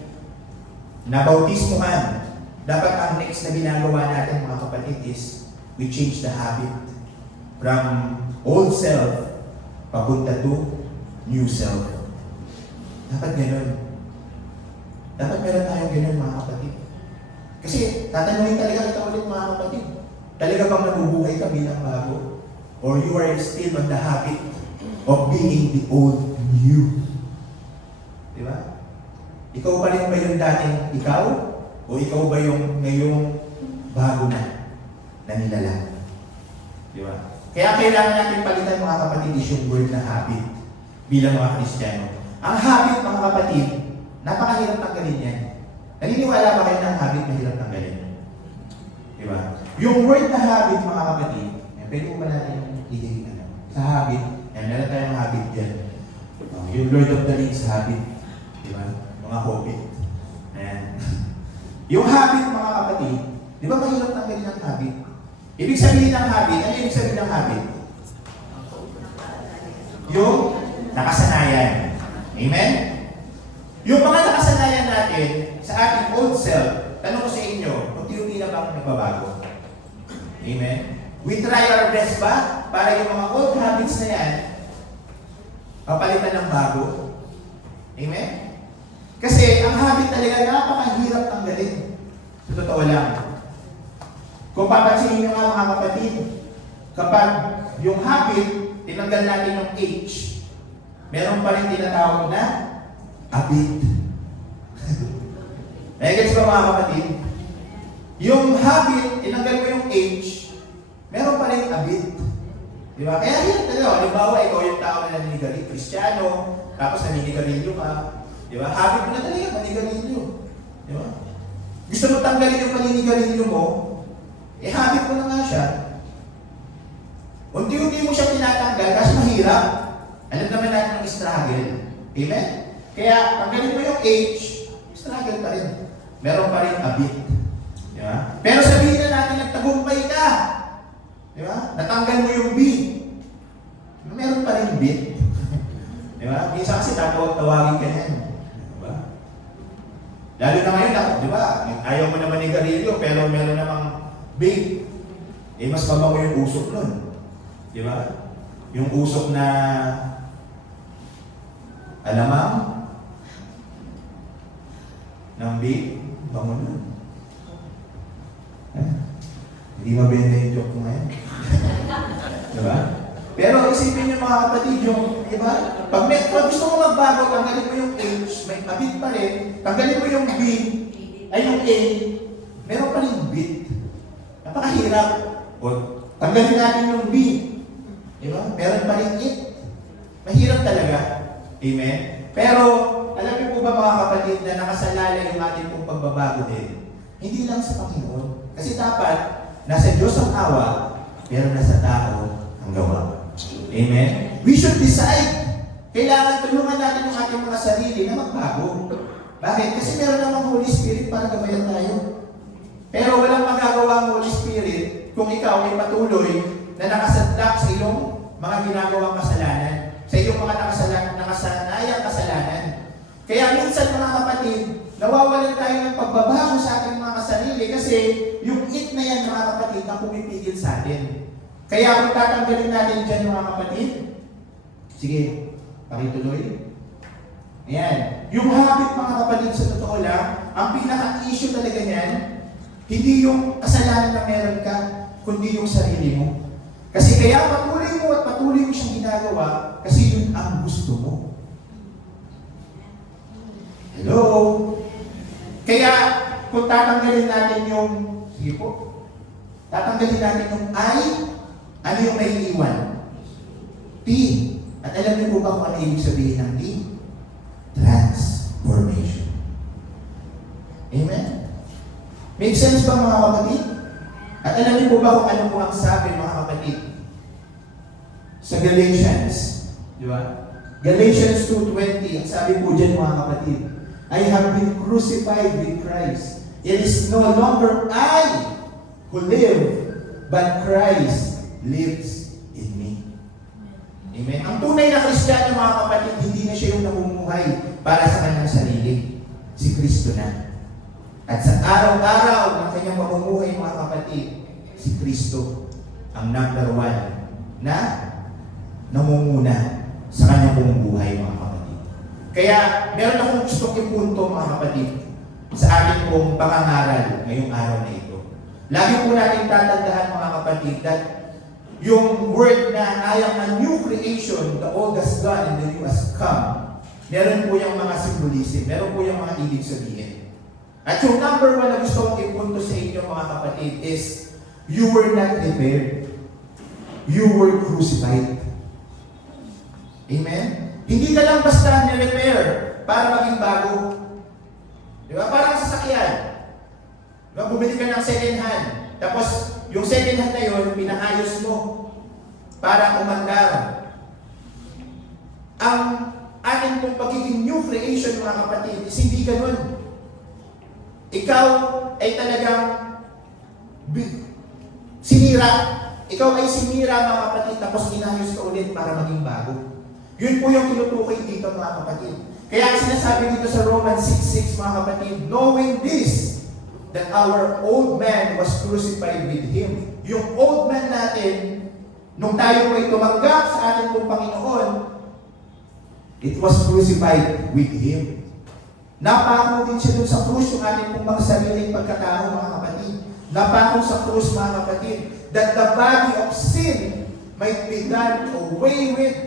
nabautismuhan, dapat ang next na ginagawa natin, mga kapatid, is we change the habit from old self papunta to new self. Dapat ganun. Dapat meron tayong ganun, mga kapatid. Kasi tatanungin talaga kita ulit, mga kapatid. Talaga bang nabubuhay ka bilang bago? Or you are still on the habit of being the old you? Di ba? Ikaw pa rin ba yung dating ikaw? O ikaw ba yung ngayong bago na nilala? Di ba? Kaya kailangan natin palitan, mga kapatid, is yung word na habit bilang mga Kristiyano. Ang habit, mga kapatid, napakahirap tanggalin yan. Naniniwala ba kayo na ang habit mahirap tanggalin? Di ba? Yung word na habit, mga kapatid, pwede mo ba natin i-gain sa habit? Yan, meron tayong habit dyan. Yung Lord of the Rings habit. Di ba? Mga hobbit. Ayan. Yung habit, mga kapatid, di ba mahirap tanggalin ang habit? Ibig sabihin ng habit, ano ibig sabihin ng habit? Yung nakasanayan. Amen? Yung mga nakasanayan natin sa ating old self, tanong ko sa inyo, unti-unti na bang nagbabago? Amen? We try our best ba para yung mga old habits na yan papalitan ng bago? Amen? Kasi ang habit talaga napakahirap tanggalin. Sa totoo lang. Kung papansinin nyo nga, mga kapatid, kapag yung habit, tinanggal natin yung H, meron pa rin tinatawag na habit. Nagigets ba, mga kapatid? Yung habit, tinanggal mo yung H, meron pa rin habit. Di ba? Kaya yun talaga. Halimbawa, ikaw yung tao na naninigarilyo, Kristiyano, tapos naninigarilyo ka. Di ba? Habit mo na talaga, maninigarilyo. Di ba? Gusto mo tanggalin yung maninigarilyo mo, habit mo na nga siya. Unti-unti mo siya tinatanggal kasi mahirap. Alam naman natin ang struggle. Amen? Kaya, tanggalin mo yung H, struggle pa rin. Meron pa rin habit. Di ba? Pero sabihin na natin nagtagumpay ka. Di ba? Natanggal mo yung B. Meron pa rin bit. Di ba? Minsan kasi tawagin ka yan. Di ba? Lalo na ngayon, di ba? Ayaw mo naman ni Garillo, pero meron namang big. Mas mabango yung usok nun. Di ba? Yung usok na alamang ng big, bango nun. Hindi mabenta yung joke ko ngayon. Diba? Pero isipin niyo, mga kapatid, yung, diba? Pag gusto mo magbago, tanggalin mo yung H, may habit pa rin, tanggalin mo yung B, ay yung A, meron pa rin bit. Napakahirap. O, tanggalin natin yung B. Diba? Meron pa rin it. Mahirap talaga. Amen? Pero, alam niyo po ba, mga kapatid, na nakasalalay yung ating pong pagbabago din? Hindi lang sa Panginoon. Kasi dapat, nasa Diyos ang awa, pero nasa tao ang gawa. Amen? We should decide. Kailangan tulungan natin yung ating mga sarili na magbago. Bakit? Kasi meron namang Holy Spirit para gabayan tayo. Pero walang magagawa ang Holy Spirit kung ikaw ay patuloy na nakasadlak sa iyong mga ginagawang kasalanan. Sa iyong mga nakasanayang kasalanan. Kaya minsan, mga kapatid, nawawalan tayo ng pagbabago sa ating mga kasarili kasi yung it na yan, mga kapatid, na pumipigil sa atin. Kaya kung tatanggalin natin dyan, mga kapatid, sige, pakituloy. Ayan. Yung habit, mga kapatid, sa totoo lang, ang pinaka-issue talaga niyan, hindi yung kasalanan na meron ka, kundi yung sarili mo. Kasi kaya patuloy mo at patuloy mo siyang ginagawa kasi yun ang gusto mo. Hello? Kaya, kung tatanggalin natin yung, sige po, tatanggalin natin yung I, ano yung may iwan? T. At alam niyo po ba kung ano ibig sabihin ng T? Transformation. Amen? Make sense ba, mga kapatid? At alam niyo po ba kung ano po ang sabi, mga kapatid? Sa Galatians, di ba? Galatians 2:20, ang sabi po dyan, mga kapatid, I have been crucified with Christ. It is no longer I who live, but Christ lives in me. Amen? Ang tunay na Kristiyano, mga kapatid, hindi na siya yung namumuhay para sa kanyang sarili. Si Kristo na. At sa araw-araw ng kanyang mamumuhay, mga kapatid, si Kristo ang number one na namumuna sa kanyang bumubuhay, mga kapatid. Kaya meron akong gustong ipunto, mga kapatid, sa ating pong pangangaral ngayong araw na ito. Lagi po natin tatandaan, mga kapatid, that yung word na I am a new creation, the old has gone and the new has come, meron po yung mga symbolism, meron po yung mga ibig sabihin. At yung number 1 na gusto kong ipunto sa inyo, mga kapatid, is you were not repaired. You were crucified. Amen? Hindi ka lang basta ni-repair para maging bago. Di ba? Parang sasakyan. Di ba? Bumili ka ng second hand. Tapos, yung second hand na yun, pinaayos mo para umandar. Ang ating pong pagiging new creation, mga kapatid, is hindi ganun. Ikaw ay talagang sinira. Ikaw ay sinira, mga kapatid, tapos inayos ka ulit para maging bago. Yun po yung tinutukoy dito, mga kapatid. Kaya ang sinasabi dito sa Romans 6:6, mga kapatid, knowing this, that our old man was crucified with Him. Yung old man natin, nung tayo po ay tumanggap sa ating pong Panginoon, it was crucified with Him. Napako din siya dun sa krus yung ating pong mga sariling pagkatao, mga kapatid. Napako sa krus, mga kapatid, that the body of sin might be done away with,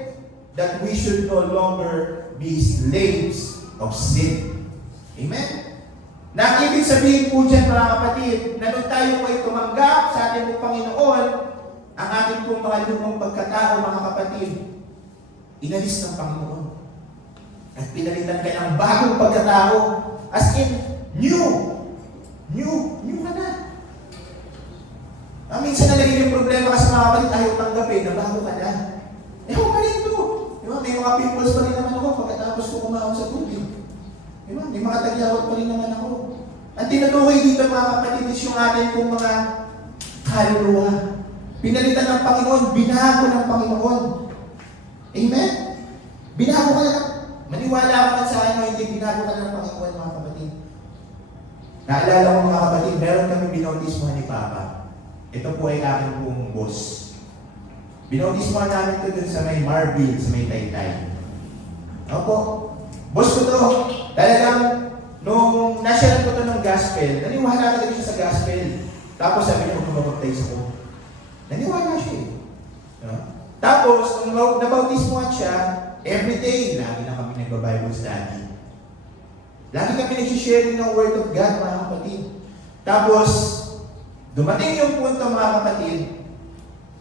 that we should no longer be slaves of sin. Amen? Na ibig sabihin po dyan, mga kapatid, na nung tayo po ay tumanggap sa ating pong Panginoon, ang ating pong mga lumang pagkatao, mga kapatid, inalis ng Panginoon. At pinalitan ka ng bagong pagkatao. As in, new ka na. Minsan na naging yung problema kasi mga kapatid, ayaw tanggapin na bago ka na. Ako pa rin ito. Diba? May mga pimples pa rin naman ako pagkatapos ko kumahon sa tubig. Diba? May mga tagyawat pa rin naman ako. Ang tinutukoy dito, mga kapatid, is yung ating pong mga kaluluwa. Pinalitan ng Panginoon, binago ng Panginoon. Amen? Binago ka na. Maniwala ka man sa akin, hindi binago ka ng Panginoon, mga kapatid. Naalala ko, mga kapatid, meron kami binautismohan ni Papa. Ito po ay aking pong boss. Binautismohan namin ito dun sa may Marville, sa may Taytay. Opo. Boss ko to. Talagang, nung nasyal ko to ng gospel, naniwala talaga siya sa gospel. Tapos sabi niya, magpapaptize ako. Naniwala siya eh. No? Tapos, nung nabautismohan siya, everyday, lagi na kami nagba-Bible study. Lagi kami nag-sharing ng Word of God, mga kapatid. Tapos, dumating yung punto, mga kapatid,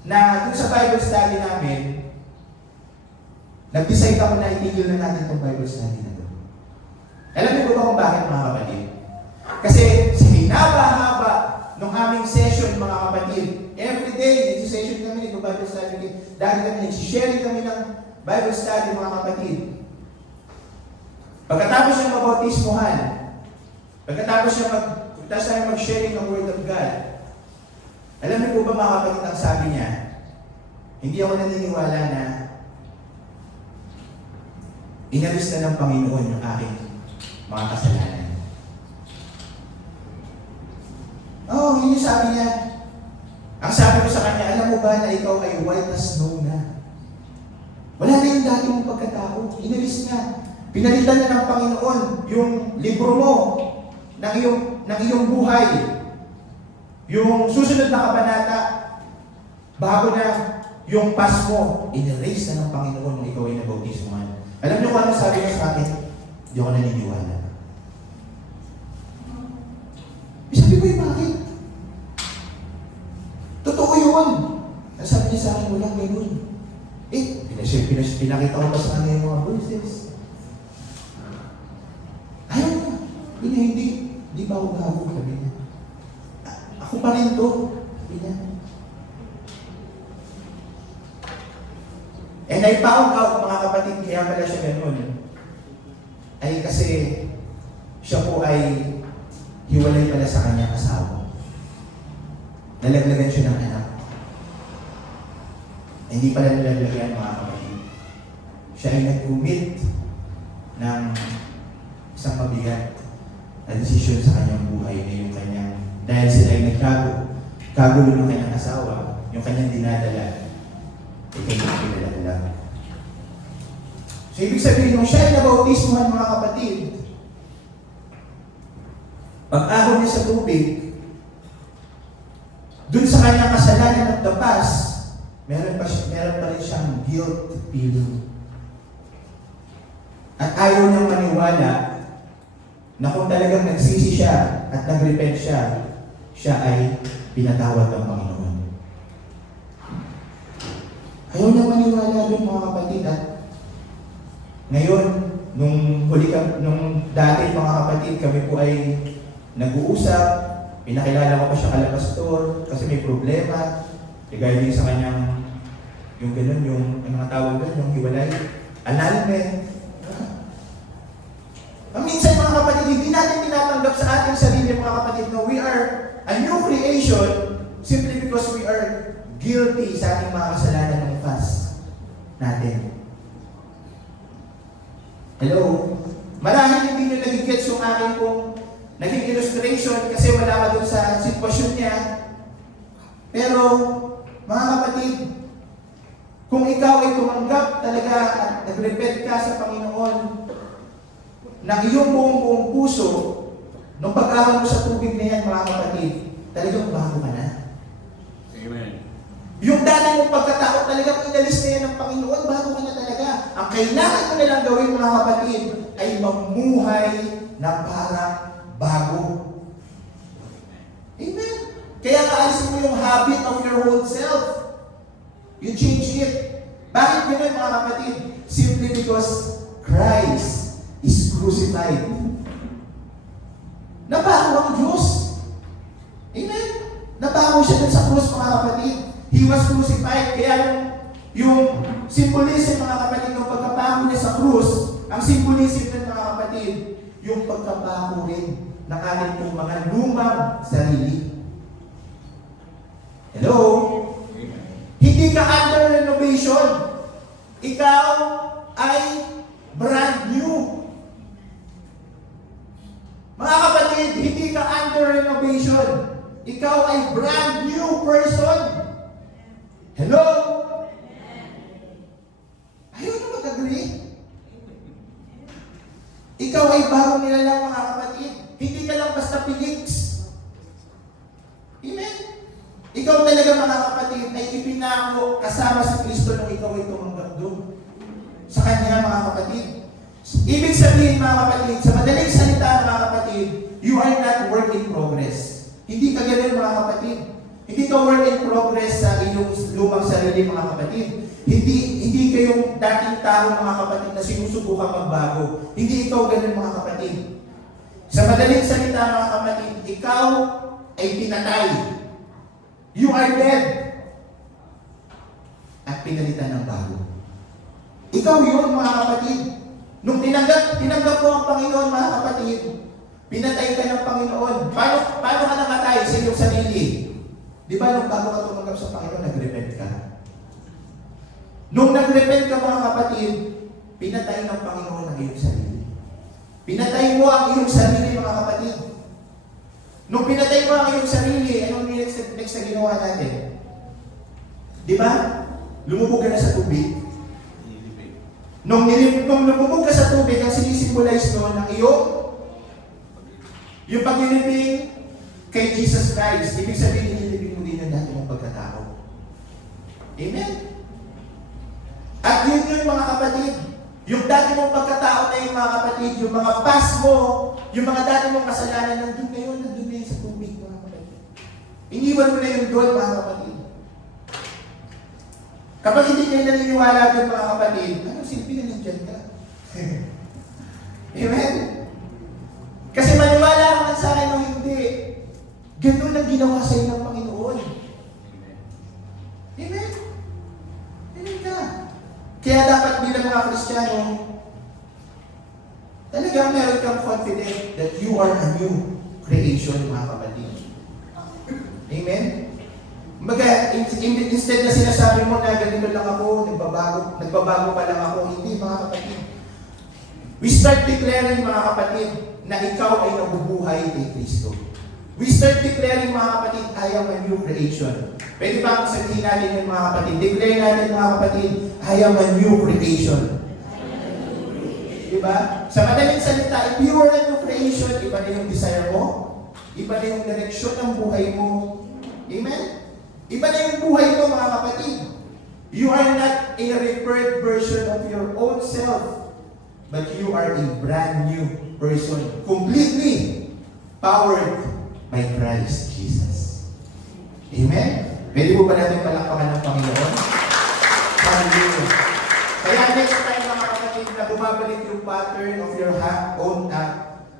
na dun sa Bible study namin, nag-decide ako na itigil na natin itong Bible study na ito. Alam niyo ba kung bakit, mga kapatid? Kasi sa hinaba-haba ng aming session, mga kapatid, everyday, nag-session kami, nag-Bible study, dahil kami nag-sharing kami ng Bible study, mga kapatid. Pagkatapos niya mabautismohan, pagkatapos niya mag-sharing ng Word of God, alam niyo po ba, mga kapatid, ang sabi niya, hindi ako naniniwala na inalis na ng Panginoon yung aking mga kasalanan. Oh, yun yung sabi niya. Ang sabi ko sa kanya, alam mo ba na ikaw ay white as snow na? Wala na yung dati mong pagkatao. Inalis na. Pinalitan na ng Panginoon yung libro mo ng iyong buhay. Yung susunod na kabanata, bago na yung pass mo, in-erase na ng Panginoon nung ikaw ay nabautismohan. Alam niyo kung ano sabi niya sa akin? Hindi ako naniniwala. Sabi ko, bakit? Totoo yun. Sabi niya sa akin, walang ganun. Pinakita ko pa sa kanya yung mga verses. Ayaw na. Hindi ba ako bago? Sabi niya. Ako pa rin to. Sabi niya. And I found out, mga kapatid, kaya pala siya ganun. Ay kasi siya po ay hiwalay pala sa kanyang asawa. Nalaglagan siya ng anak. Hindi pala nalaglagan, mga kapatid. Siya ay nag-commit ng isang mabigat na desisyon sa kanyang buhay na yung kanyang, dahil sila ay nagkagulo ng kanyang asawa, yung kanyang dinadala, So, ibig sabihin, nung siya ay nabautismuhan, mga kapatid, pag-ahon niya sa tubig, dun sa kanyang kasalanan of the past, meron pa rin siyang guilt feeling. At ayaw niyang maniwala na kung talagang nagsisi siya at nag-repent siya, siya ay pinatawad ng Panginoon. Ayaw niyang maniwala doon, mga kapatid. At ngayon, nung dati, mga kapatid, kami po ay nag-uusap, pinakilala ko pa siya kala pastor kasi may problema. Kaya din sa kanyang, yung ganun, yung mga tawag doon, yung hiwalay, annulment. Minsan, mga kapatid, hindi natin tinatanggap sa ating sarili, mga kapatid, na we are a new creation simply because we are guilty sa ating mga kasalanan ng past natin. Hello? Marahil hindi nyo nagigets yung aking pong naging illustration kasi wala ka dun sa sitwasyon niya. Pero, mga kapatid, kung ikaw ay tumanggap talaga at nag-repent ka sa Panginoon ng iyong buong puso, nung pag-ahon mo sa tubig na yan, mga kapatid, talagang bago ka na. Amen. Yung dati mong pagkatao, talagang inalis na yan ng Panginoon, bago ka na talaga. Ang kailangan mo na lang gawin, mga kapatid, ay mamuhay na parang bago. Amen. Kaya kaalisin mo yung habit of your old self. You change it. Bakit ganun, mga kapatid? Simply because Christ is crucified. Nabago ang Diyos. Amen? Nabago siya dun sa krus, mga kapatid. He was crucified. Kaya yung symbolism, mga kapatid, ng pagkabago niya sa krus, ang symbolism ng mga kapatid, yung pagkabago rin ng ating pong mga lumang sarili. Hello? Hindi ka under renovation. Ikaw ay brand new. Mga kapatid, hindi ka under renovation. Ikaw ay brand new person. Hello? Ayaw na mag-agree? Ikaw ay bagong nilalang, mga kapatid. Hindi ka lang basta piliks. Amen? Ikaw talaga, mga kapatid, ay ipinako kasama si Kristo nung ikaw ay tumanggap doon. Sa Kanya, mga kapatid. Ibig sabihin, mga kapatid, sa madaling salita, mga kapatid, you are not work in progress. Hindi ka ganun, mga kapatid. Hindi ka work in progress sa iyong lumang sarili, mga kapatid. Hindi kayong dating tao, mga kapatid, na sinusubukan magbago. Hindi ikaw ganun, mga kapatid. Sa madaling salita, mga kapatid, ikaw ay pinatay. You are dead. At pinalitan ng bago. Ikaw yun, mga kapatid. Nung tinanggap mo ang Panginoon, mga kapatid, pinatay ka ng Panginoon. Paano ka namatay sa iyong sarili? Di ba nung bago ka tumanggap sa Panginoon, nag-repent ka? Nung nag-repent ka, mga kapatid, pinatay ng Panginoon ang iyong sarili. Pinatay mo ang iyong sarili, mga kapatid. Nung pinatay mo ang iyong sarili, anong next na ginawa natin? Di ba? Lumubog ka na sa tubig. Nung lumubog ka sa tubig, ang sinisimbolize noon ng yung paglilibing kay Jesus Christ. Ibig sabihin, nililibing mo din ang dati mong pagkatao. Amen? At yun, mga kapatid, yung dati mong pagkatao na yung mga kapatid, yung mga past mo, yung mga dati mong kasalanan, nandun na yun sa tubig, mga kapatid. Iniwan mo na yung doon, mga kapatid. Kapag hindi kayo naniniwala doon, mga kapatid, anong silbi na nandiyan ka? Amen? Kasi maniwala ka man sa akin o hindi, ganun ang ginawa sa iyo ng Panginoon. Amen? Amen ka. Kaya dapat bilang mga Kristiyano, talagang meron kang confident that you are a new creation, mga kapatid. Amen? Instead na sinasabi mo na ganito lang ako, nagbabago pa lang ako, hindi, mga kapatid. We start declaring, mga kapatid, na ikaw ay nabubuhay kay Kristo. We start declaring, mga kapatid, I am a new creation. Pwede ba kung sabihin natin yung mga kapatid? Declare natin, mga kapatid, I am a new creation. Diba? Sa madaling salita, if you are a new creation, iba na yung desire mo, iba na yung direksyon ng buhay mo. Amen? Iba na yung buhay mo, mga kapatid. You are not a repaired version of your own self, but you are a brand new person, completely powered by Christ Jesus. Amen? Pwede po ba natin palakpakan ng Panginoon? Hallelujah. Kaya next time, mga kapatid, na bumabalik yung pattern of your own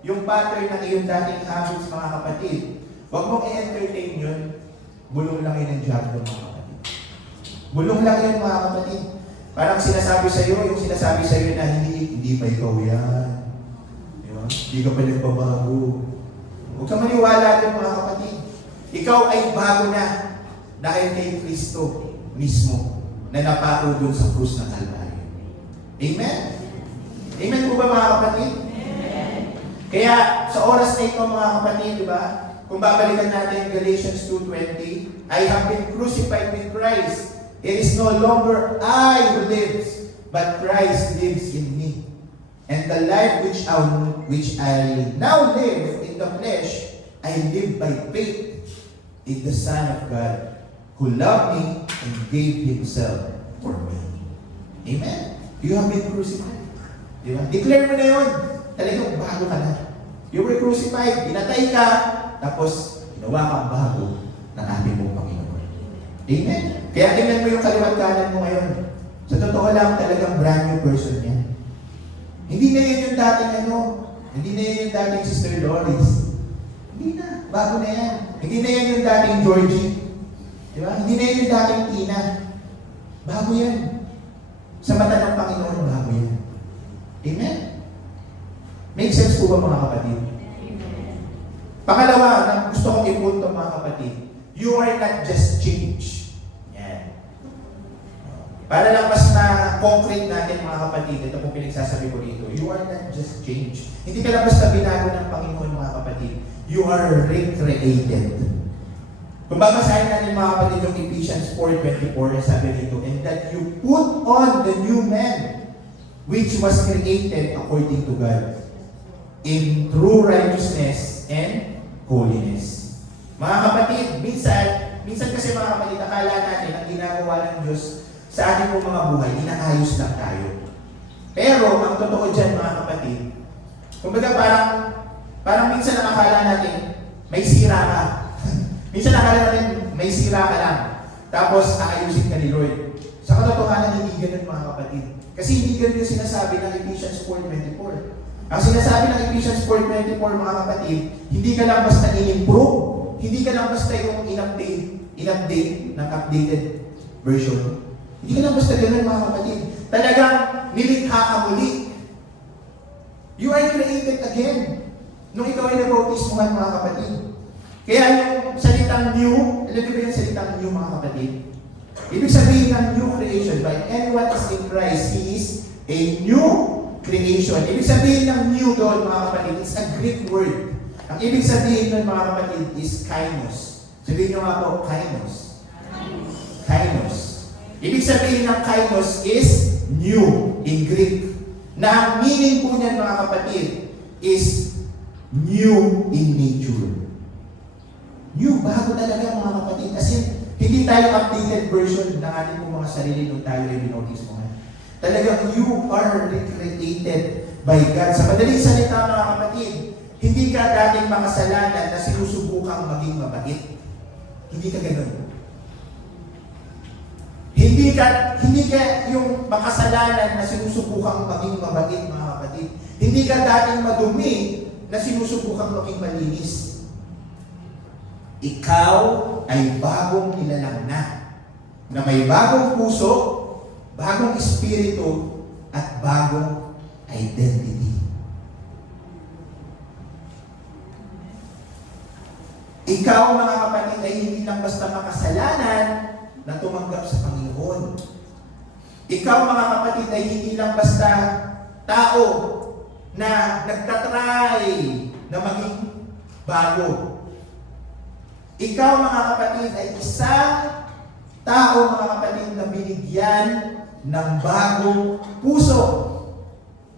yung pattern ng iyong dating habits, mga kapatid, huwag mong i-entertain yun. Bulong lang yun ng diablo, mga kapatid. Bulong lang yun, mga kapatid. Parang sinasabi sa iyo, yung sinasabi sa iyo na hindi pa ikaw yan. Diba? Hindi ka pa nagbabago. Huwag ka maniwala doon, mga kapatid. Ikaw ay bago na dahil kay Kristo mismo na napako doon sa krus ng Kalbaryo. Amen? Amen po ba, mga kapatid? Amen. Kaya sa oras na ito, mga kapatid, di ba? Kung babalikan natin Galatians 2:20, I have been crucified with Christ. It is no longer I who lives, but Christ lives in me. And the life which I now live in the flesh, I live by faith in the Son of God, who loved me and gave Himself for me. Amen? You have been crucified. Di ba? Declare mo na yun. Talagang bago ka na. You were crucified. Pinatay ka. Tapos, ginawa kang bago ng ating mong Panginoon. Amen? Kaya tingnan mo yung kaliwat kanan mo ngayon. Sa totoo lang, talagang brand new person yan. Hindi na yan yung dating hindi na yan yung dating Sister Doris. Hindi na. Bago na yan. Hindi na yan yung dating Georgie. Di ba? Hindi na yan yung dating Tina. Bago yan. Sa mata ng Panginoon, bago yan. Amen? Make sense po ba, mga kapatid? Pangalawa, na gusto kong ipunto, mga kapatid, you are not just change. Yan. Para lang mas na-concrete natin, mga kapatid, ito po pinagsasabi ko dito, you are not just change. Hindi ka lang basta binago ng Panginoon, mga kapatid. You are recreated. Kung babasahin natin, mga kapatid, yung Ephesians 4:24, sabi dito, and that you put on the new man, which was created according to God, in true righteousness and holiness. Mga kapatid, minsan kasi, mga kapatid, akala natin ang ginagawa ng Diyos sa ating pong mga buhay, inaayos lang tayo. Pero, ang totoo dyan, mga kapatid, kumbaga parang minsan nakakala natin, may sira ka. Minsan nakakala natin, may sira ka lang. Tapos, aayusin ka ni Lord. Sa katotohanan, hindi ganun, mga kapatid. Kasi hindi ganun yung sinasabi ng Ephesians 4:24. Ang sinasabi ng Ephesians 4:24, mga kapatid, hindi ka lang basta in-improve, hindi ka lang basta yung in-update ng updated version. Hindi ka lang basta ganun, mga kapatid. Talagang nilikha ka muli. You are created again. Nung ikaw ay nabautismuhan, mga kapatid. Kaya yung salitang new, alam niyo ba yung salitang new, mga kapatid? Ibig sabihin ng new creation, by anyone is in Christ, he is a new creation. Ibig sabihin ng new doon, mga kapatid, it's a Greek word. Ang ibig sabihin doon, mga kapatid, is kainos. Sabihin nyo nga po, kainos. Kainos. Ibig sabihin ng kainos is new in Greek. Na ang meaning po niyan, mga kapatid, is new in nature. New, bago talaga, mga kapatid. Kasi hindi tayo updated version ng ating mga sarili nung tayo ay binautismuhan. Talagang you are recreated by God. Sa madaling salita, mga kapatid, hindi ka dating makasalanan na sinusubukang maging mabait. Hindi ka ganun. Hindi ka yung makasalanan na sinusubukang maging mabait, mga kapatid. Hindi ka dating madumi na sinusubukang maging malinis. Ikaw ay bagong nilalang na may bagong puso, bagong espiritu, at bagong identity. Ikaw, mga kapatid, ay hindi lang basta makasalanan na tumanggap sa Panginoon. Ikaw, mga kapatid, ay hindi lang basta tao na nagtatry na maging bago. Ikaw, mga kapatid, ay isang tao, mga kapatid, na binigyan ng bagong puso.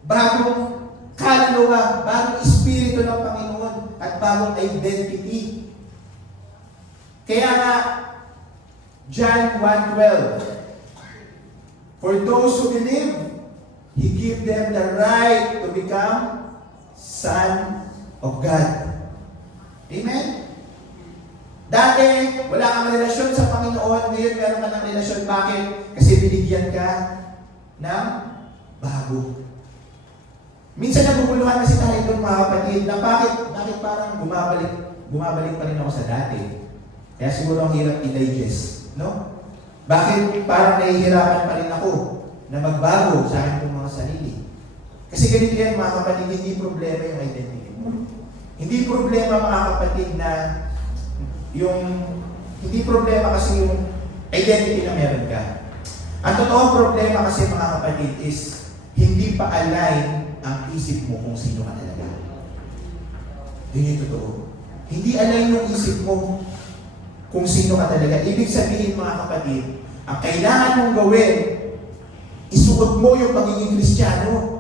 bagong kaluluwa, bagong espiritu ng Panginoon, at bagong identity. Kaya nga, John 1:12, for those who believe, He give them the right to become Son of God. Amen? Dati, wala kang relasyon sa Panginoon, ngayon meron ka ng relasyon. Bakit? Kasi binigyan ka ng bago. Minsan naguguluhan kasi tayo doon, mga kapatid, na bakit parang bumabalik pa rin ako sa dati. Kaya siguro ang hirap i-digest, no? Bakit parang nahihirapan pa rin ako na magbago sa akin ng mga sarili? Kasi ganito yan, mga kapatid, hindi problema yung identity mo. Hindi problema, mga kapatid, na hindi problema kasi yung identity na meron ka. Ang totoong problema kasi, mga kapatid, is hindi pa align ang isip mo kung sino ka talaga. Yun yung totoo. Hindi align yung isip mo kung sino ka talaga. Ibig sabihin, mga kapatid, ang kailangan mong gawin, isuot mo yung pagiging Kristiyano.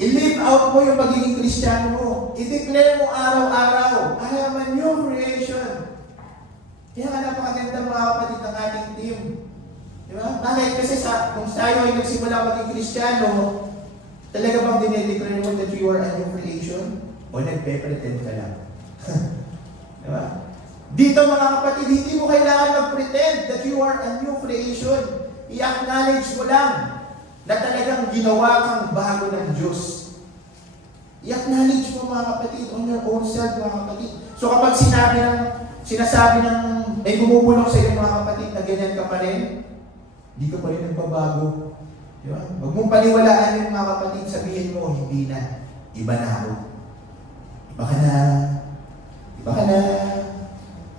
I-live out mo yung pagiging Kristiyano mo. I-declare mo araw-araw, I am a new creation. Kaya nga napakaganda, mga kapatid, ng ating team. Diba? Bakit? Kasi kung tayo ay nagsimula maging Kristiyano, talaga bang dinedeclare mo that you are a new creation? O nagpe-pretend ka lang? Diba? Dito, mga kapatid, hindi mo kailangan mag-pretend that you are a new creation. I-acknowledge mo lang na talagang ginawa kang bago ng Diyos. I-acknowledge mo, mga kapatid, on your own self, mga kapatid. So kapag sinasabi ng, bumubulong sa iyo, mga kapatid, na ganyan ka pa rin, hindi ka pa rin nagbabago. Di ba? Huwag mong paniwalaan yung mga kapatid, sabihin mo, hindi na. Iba na ako. Iba ka na. Iba ka na.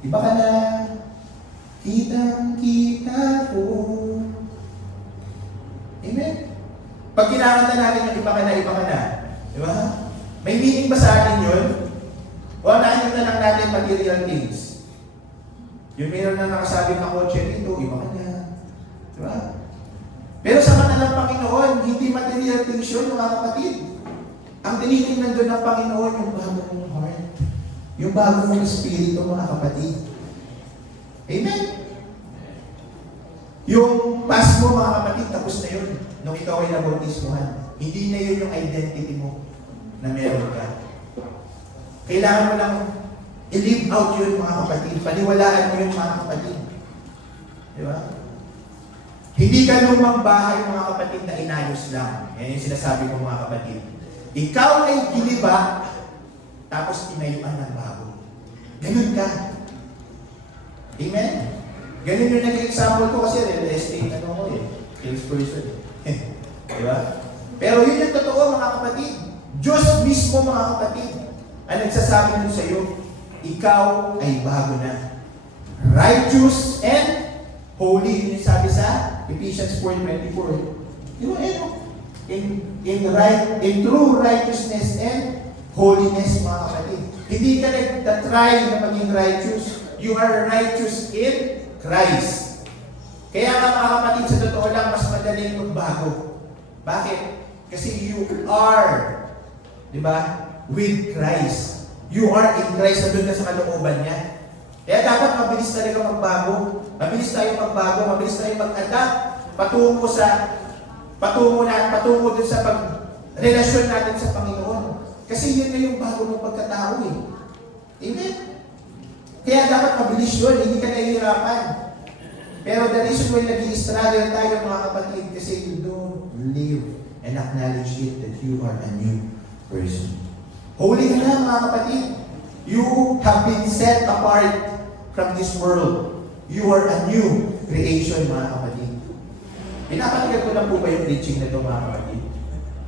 Iba ka na. Kitang-kita ko. Amen? Pag kinakanta natin yung iba ka na, di ba? May meaning ba sa atin yun? O nakikita lang natin material things? Yung mayroon na nakasabi na kotse dito, iba ka na. Di ba? Pero sa mata ng Panginoon, hindi material things yun, mga kapatid. Ang tinitingnan doon ng Panginoon, yung bago mong heart. Yung bago mong espiritu, mga kapatid. Amen? Yung past mo, mga kapatid, tapos na yun. Nung ikaw ay nabautismohan. Hindi na yun yung identity mo na meron ka. Kailangan mo lang i-live out yun, mga kapatid. Paniwalaan mo yun, mga kapatid. Di ba? Hindi ka lumang bahay, mga kapatid, na inayos lang. Yan yung sinasabi ko, mga kapatid. Ikaw ay giniba, tapos tinayuan ng bago. Ganun ka. Amen? Ganun yung naging example ko kasi real estate, salesperson. Diba? Pero yun yung totoo, mga kapatid. Diyos mismo, mga kapatid, ang nagsasabi nun sa iyo, ikaw ay bago na. Righteous and holy. Yun yung sabi sa Ephesians 4:24. Diba, in true righteousness and holiness, mga kapatid. Hindi ka nagtatry na maging righteous. You are righteous in Christ. Kaya nga, mga kapatid, sa totoo lang, mas madaling magbago. Bakit? Kasi you are, di ba, with Christ. You are in Christ, nandun ka sa kalooban niya. Kaya dapat mabilis talaga magbago. Mabilis tayo magbago, mabilis tayo mag-adapt patungo dun sa pag-relasyon natin sa Panginoon. Kasi yun na yung bago ng pagkatao eh. Amen? Kaya dapat mabilis yun, hindi ka nahihirapan. Pero the reason why nag-i-struggle tayo, mga kapatid, kasi you don't live and acknowledge it that you are a new person. Holy ka na, mga kapatid. You have been set apart from this world. You are a new creation, mga kapatid. Pinapaligan ko lang po ba yung preaching na ito, mga kapatid?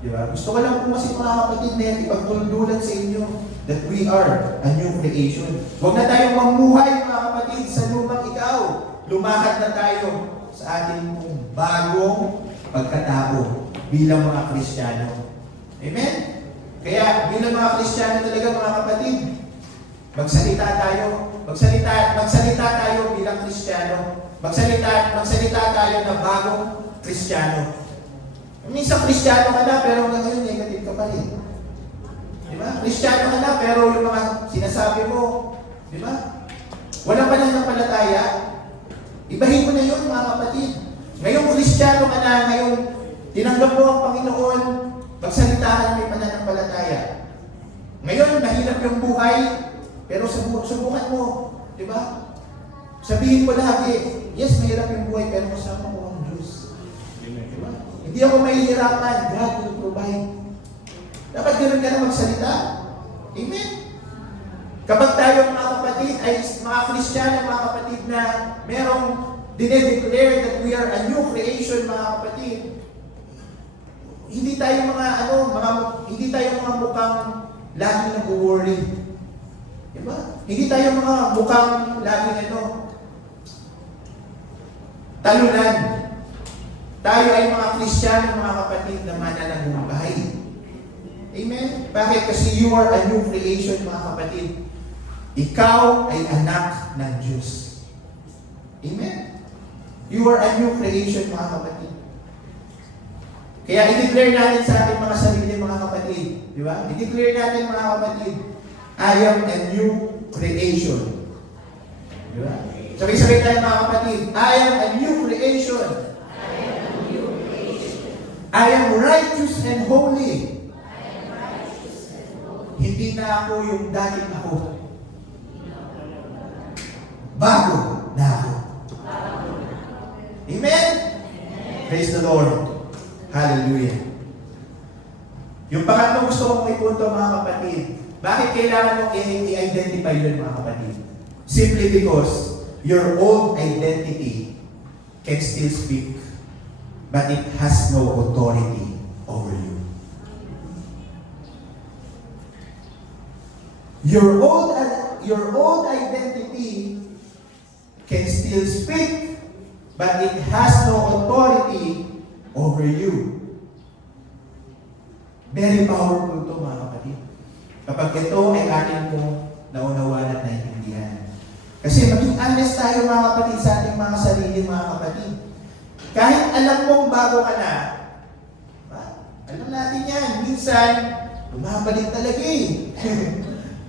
Diba? Gusto ko lang po kasi, mga kapatid, na yan ipagtuldulan sa inyo that we are a new creation. Huwag na tayong mamuhay, mga kapatid, sa lumang ikaw. Lumakad na tayo sa ating bagong pagkatao bilang mga Kristiyano. Amen? Kaya bilang mga Kristiyano talaga, mga kapatid, magsalita tayo bilang Kristiyano. Magsalita tayo na bagong Kristiyano. Minsan Kristiyano ka na, pero hanggang ngayon negative ka pa rin. Di ba? Kristiyano ka na, pero yung mga sinasabi mo, di ba? Walang pananampalataya. Ibahin mo na yun, mga kapatid. Ngayong Kristiyano ka na, ngayong tinanggap mo ang Panginoon, magsalita ka na may pananampalataya. Ngayon, mahirap yung buhay, pero subukan mo. Di ba? Sabihin mo lagi, yes, mahirap yung buhay, pero kasama ko ang Diyos. Diba? Hindi ako mahihirapan, God will provide. Dapat ganoon ka na magsalita. Amen? Kapag tayo mga kapatid, ay mga Kristiyano, mga kapatid na merong dinedeclare that we are a new creation, mga kapatid, hindi tayo hindi tayo mga mukhang laging nag-worry. Diba? Hindi tayo mga mukhang laging talunan. Tayo ay mga Kristiyano, mga kapatid, na mananagumpay. Amen? Bakit? Kasi you are a new creation, mga kapatid. Ikaw ay anak ng Diyos. Amen? You are a new creation, mga kapatid. Kaya i-declare natin sa ating mga sarili, mga kapatid. Di ba? I-declare natin, mga kapatid, I am a new creation. Di ba? Sabay-sabay tayo, mga kapatid. I am a new creation. I am righteous and holy. Hindi na ako yung dating ako. Bago na ako. Amen? Praise the Lord. Hallelujah. Yung pangatlong gusto kong ipunto, mga kapatid, bakit kailangan mong i-identify yun, mga kapatid? Simply because your old identity can still speak, but it has no authority over you. Your old identity can still speak, but it has no authority over you. Very powerful to, mga kapatid. Kapag ito ay ating pong naunawan at naiintindihan. Kasi maging honest tayo, mga kapatid, sa ating mga sarili, mga kapatid. Kahit alam mong bago ka na, alam natin yan, minsan, bumabalik talaga eh.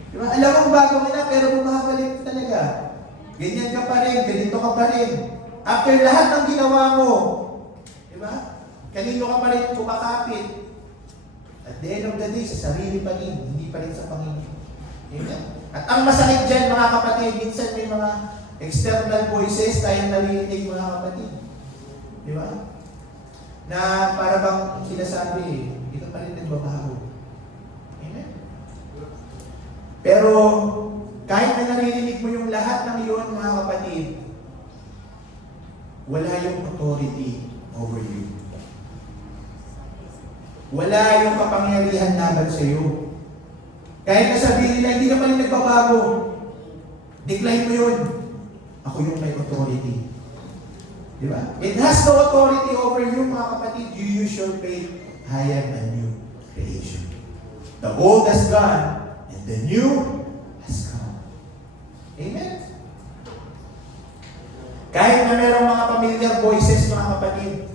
Diba? Alam mong bago ka na, pero bumabalik talaga. Ganyan ka pa rin, ganito ka pa rin. After lahat ng ginawa mo, diba? Kanino ka pa rin kumakapit. At the end of the day, sa sarili pa rin, hindi pa rin sa Panginoon. Amen? At ang masakit dyan, mga kapatid, minsan may mga external voices tayong naririnig, mga kapatid. Di ba? Na para bang sinasabi, hindi ka pa rin nagbabago. Amen? Pero, kahit na naririnig mo yung lahat ng iyon, mga kapatid, wala yung authority over you. Wala yung kapangyarihan laban sa iyo. Kahit na sabihin nila, hindi ka pa rin nagbabago. Decline mo yun. Ako yung may authority. Diba? It has no authority over you, mga kapatid. You use your faith. I am a new creation. The old has gone, and the new has come. Amen? Kahit na merong mga familiar voices, mga kapatid,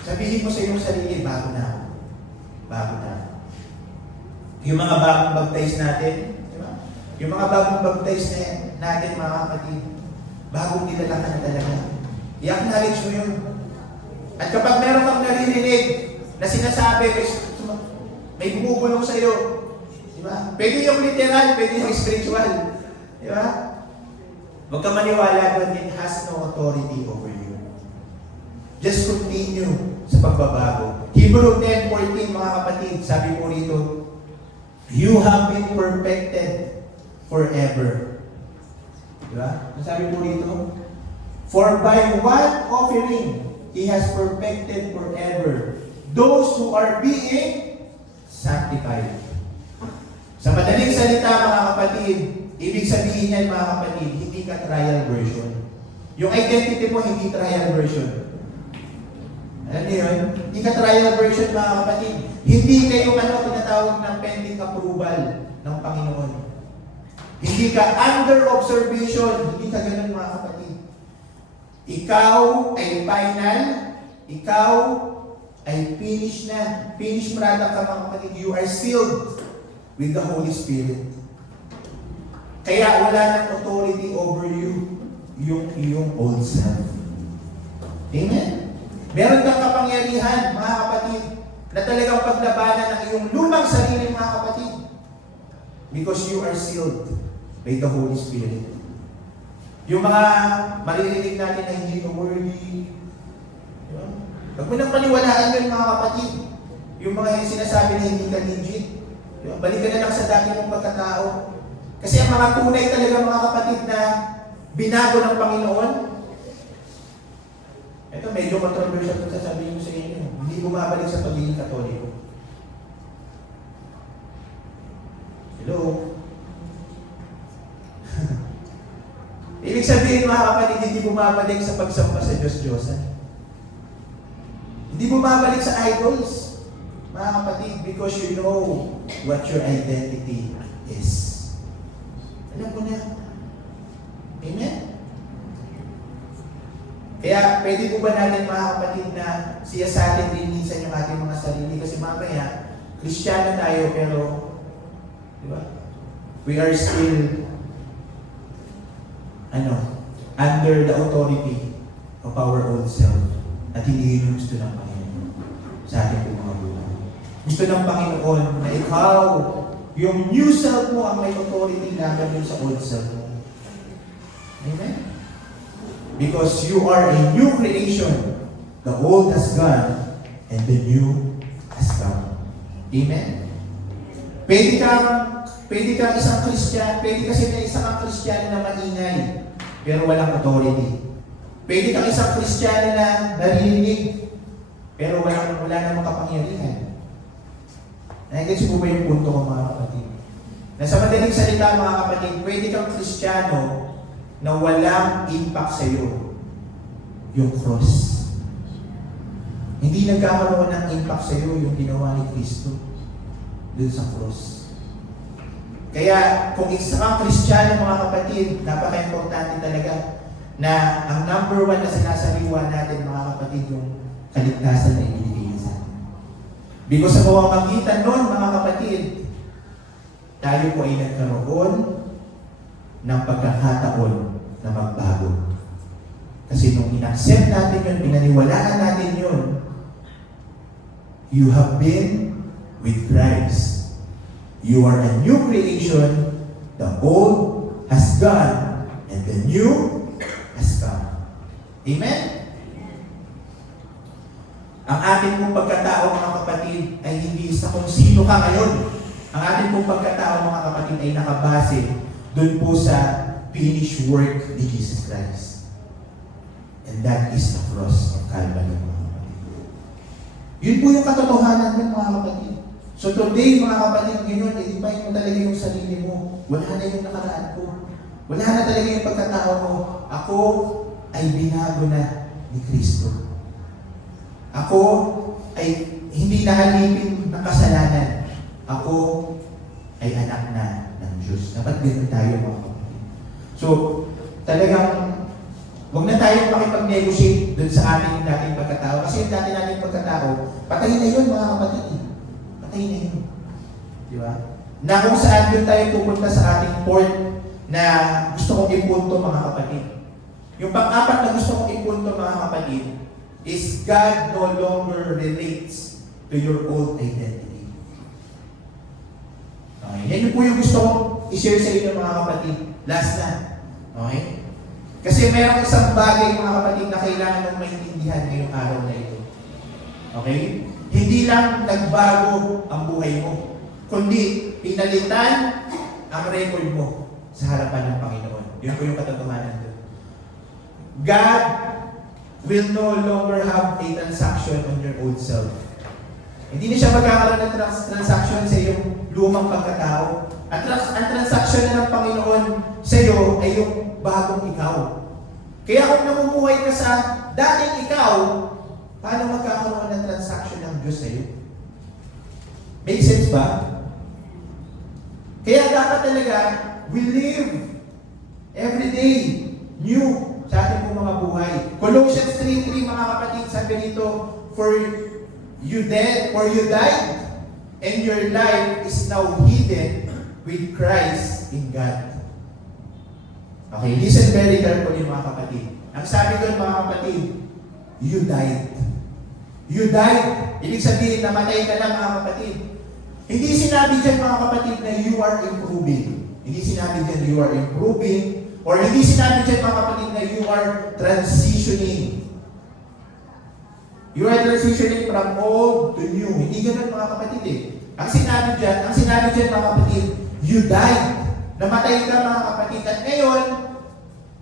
sabihin mo sa iyong sarili, bago na ako. Bago na ako. Yung mga bagong baptize natin, diba? Yung mga bagong baptize natin, mga kapatid, bagong nilala ka na talaga. I-acknowledge mo yun. At kapag meron kang naririnig na sinasabi, may bumubulong sa iyo. Diba? Pwede yung literal, pwede yung spiritual. Diba? Huwag ka maniwala doon, it has no authority over you. Just continue sa pagbabago. Hebrew 10:14, mga kapatid, sabi po rito, you have been perfected forever. Diba? Sabi po rito, for by one offering, He has perfected forever those who are being sanctified. Sa madaling salita, mga kapatid, ibig sabihin yan, mga kapatid, hindi ka trial version. Yung identity mo, hindi trial version. Alam niyo yun? Hindi ka trial version, mga kapatid. Hindi kayo tinatawag ng pending approval ng Panginoon. Hindi ka under observation. Hindi ka ganun, mga kapatid. Ikaw ay final. Ikaw ay finished na. Finished product ka mga kapatid. You are sealed with the Holy Spirit. Kaya wala nang authority over you yung iyong old self. Amen? Meron kang kapangyarihan, mga kapatid, na talagang paglabanan ng iyong lumang sarili, mga kapatid. Because you are sealed by the Holy Spirit. Yung mga maririnig natin na hindi ka worthy, diba? Huwag mo nang paniwalaan yun, mga kapatid. Yung mga sinasabi na hindi ka legit. Diba? Balik ka na lang sa dati mong pagkatao. Kasi ang mga tunay talaga, mga kapatid, na binago ng Panginoon, ito medyo controversial kung sasabihin ko sa inyo. Hindi bumabalik sa pagiging Katoliko. Hello? Ibig sabihin, mga kapatid, hindi bumabalik sa pagsamba sa Diyos-Diyosan. Hindi bumabalik sa idols, mga kapatid, because you know what your identity is. Alam ko na. Amen? Kaya pwede po ba natin, mga kapatid, na siya sa atin din minsan yung ating mga sarili? Kasi mamaya, Kristiyano tayo, pero, di ba? We are still, under the authority of our own self. At hindi yun yung gusto ng Panginoon sa ating po mga buhay. Gusto ng Panginoon na ikaw, yung new self mo ang may authority laban yun sa old self mo. Amen? Because you are a new creation. The old has gone and the new has come. Amen? Pwede kang isang Christian, pwede kasi na isang Christian na maingay, pero walang authority. Pwede kang isang Christian na narinig, pero wala namang kapangyarihan. Nagigets po ba yung punto ko, mga kapatid? Na sa madaling salita, mga kapatid, pwede kang Kristiyano na walang impact sa iyo, yung cross. Hindi nagkakaroon ng impact sa iyo yung ginawa ni Kristo dun sa cross. Kaya kung isa kang Kristiyano, mga kapatid, napaka-importante talaga na ang number one na sinasariwa natin, mga kapatid, yung kaligtasan na ibinigay sa atin. Because sa pamamagitan nun, mga kapatid, tayo po ay nagkaroon ng pagkakataon na magbago. Kasi nung in-accept natin yun, pinaniwalaan natin yun, you have been with Christ. You are a new creation. The old has gone and the new has come. Amen? Ang ating pong pagkatao, mga kapatid, ay hindi sa kung sino ka ngayon. Ang ating pong pagkatao, mga kapatid, ay nakabase dun po sa finished work ni Jesus Christ. And that is the cross of Calvary, mga kapatid. Yun po yung katotohanan ng mga kapatid. So today, mga kapatid, ngayon, i-define mo talaga yung sarili mo. Wala na yung nakaraan ko. Wala na talaga yung pagkatao mo. Ako ay binago na ni Kristo. Ako ay hindi nahalipin ng kasalanan. Ako ay anak na ng Diyos. Dapat ganun tayo, mga kapatid. So, talagang huwag na tayong makipag-negotiate dun sa ating dating pagkatao. Kasi yung dati nating pagkatao, patay na yun, mga kapatid. Patay na yun. Di ba? Na kung saan yun tayo pupunta sa ating point na gusto kong ipunto, mga kapatid. Yung pang-apat na gusto kong ipunto, mga kapatid, is God no longer relates to your old identity. Okay? Yan po yung gusto kong i-share sa inyo, mga kapatid. Last na. Okay? Kasi mayroong isang bagay, mga kapatid, na kailangan mong maintindihan ngayong araw na ito. Okay? Hindi lang nagbago ang buhay mo, kundi pinalitan ang record mo sa harapan ng Panginoon. Yun po yung katotohanan doon. God will no longer have a transaction on your old self. Hindi na siya magkakaroon ng transaction sa iyong lumang pagkatao. At ang transaction na ng Panginoon sa iyo ay yung bagong ikaw. Kaya kung namumuhay ka sa dating ikaw, paano magkakaroon ng transaction ng Diyos sa iyo? Make sense ba? Kaya dapat talaga, we live every day new sa ating mga buhay. Colossians 3:3, mga kapatid, sabi nito, you dead or you died, and your life is now hidden with Christ in God. Okay, listen very carefully mga kapatid. Ang sabi doon mga kapatid, you died. You died. Ibig sabihin, namatay ka na mga kapatid. Hindi sinabi dyan mga kapatid na you are improving. Hindi sinabi dyan you are improving. Or hindi sinabi dyan mga kapatid na you are transitioning. You are transitioning from old to new. Hindi ganun mga kapatid eh. Ang sinabi dyan mga kapatid, you died. Namatay ka mga kapatid. At ngayon,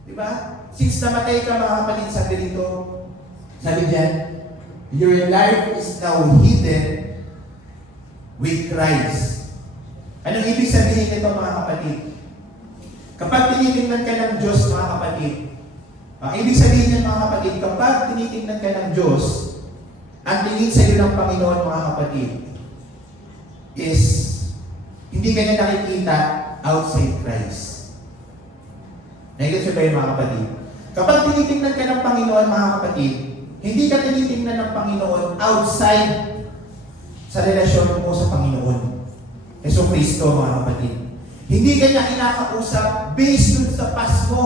di ba? Since namatay ka mga kapatid, sabi dito, sabi dyan, your life is now hidden with Christ. Anong ibig sabihin nito mga kapatid? Kapag tinitingnan ka ng Diyos mga kapatid, ang ibig sabihin niyan mga kapatid, kapag tinitingnan ka ng Diyos, ang tingin sa iyo ng Panginoon mga kapatid, is hindi ka niya nakikita outside Christ. Nagiging ba yung mga kapatid? Kapag tinitingnan ka ng Panginoon mga kapatid, hindi ka tinitingnan ng Panginoon outside sa relasyon mo sa Panginoon. Yesu Kristo mga kapatid. Hindi ka niya kinakausap based dun sa past mo.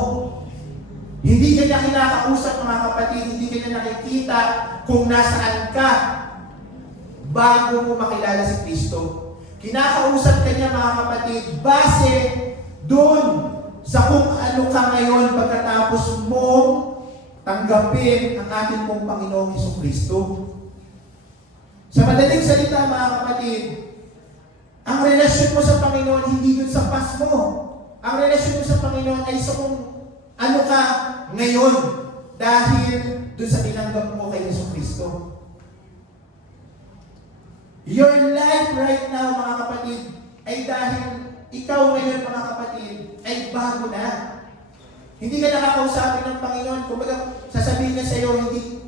Hindi ka niya kinakausap mga kapatid, hindi ka niya nakikita kung nasaan ka bago mo makilala si Kristo. Kinakausap ka niya mga kapatid base dun sa kung ano ka ngayon pagkatapos mo tanggapin ang ating pong Panginoong Hesus Kristo. Sa madaling salita mga kapatid, ang relasyon mo sa Panginoon hindi dun sa past mo. Ang relasyon mo sa Panginoon ay sa kung ano ka ngayon dahil dun sa tinanggap mo kay Hesus Kristo. Your life right now mga kapatid ay dahil ikaw ngayon mga kapatid ay bago na. Hindi ka nakakausapin ng Panginoon. Kumbaga, sasabihin niya sa iyo, hindi,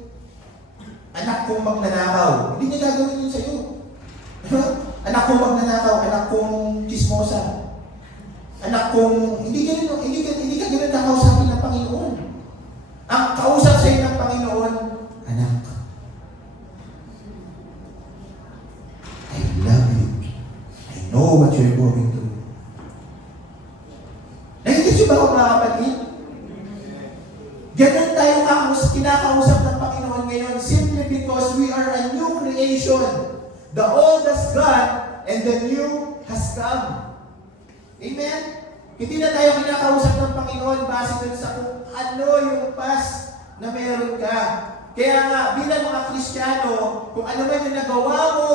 anak kong magnanakaw. Hindi niya gagawin yun sa iyo. Anak kong magnanakaw, anak kong chismosa. Anak kong, hindi ka ganun nakausapin ng Panginoon. Ang kausap sa iyo ng Panginoon, anak, I love you. I know what you're going through. Nakikita ba ako mga kapatid? Ganun tayo kinakausap ng Panginoon ngayon simply because we are a new creation. The old has gone and the new has come. Amen? Hindi na tayo kinakausap ng Panginoon base dun sa kung ano yung past na meron ka. Kaya nga, bilang mga Kristiyano, kung ano man yung nagawa mo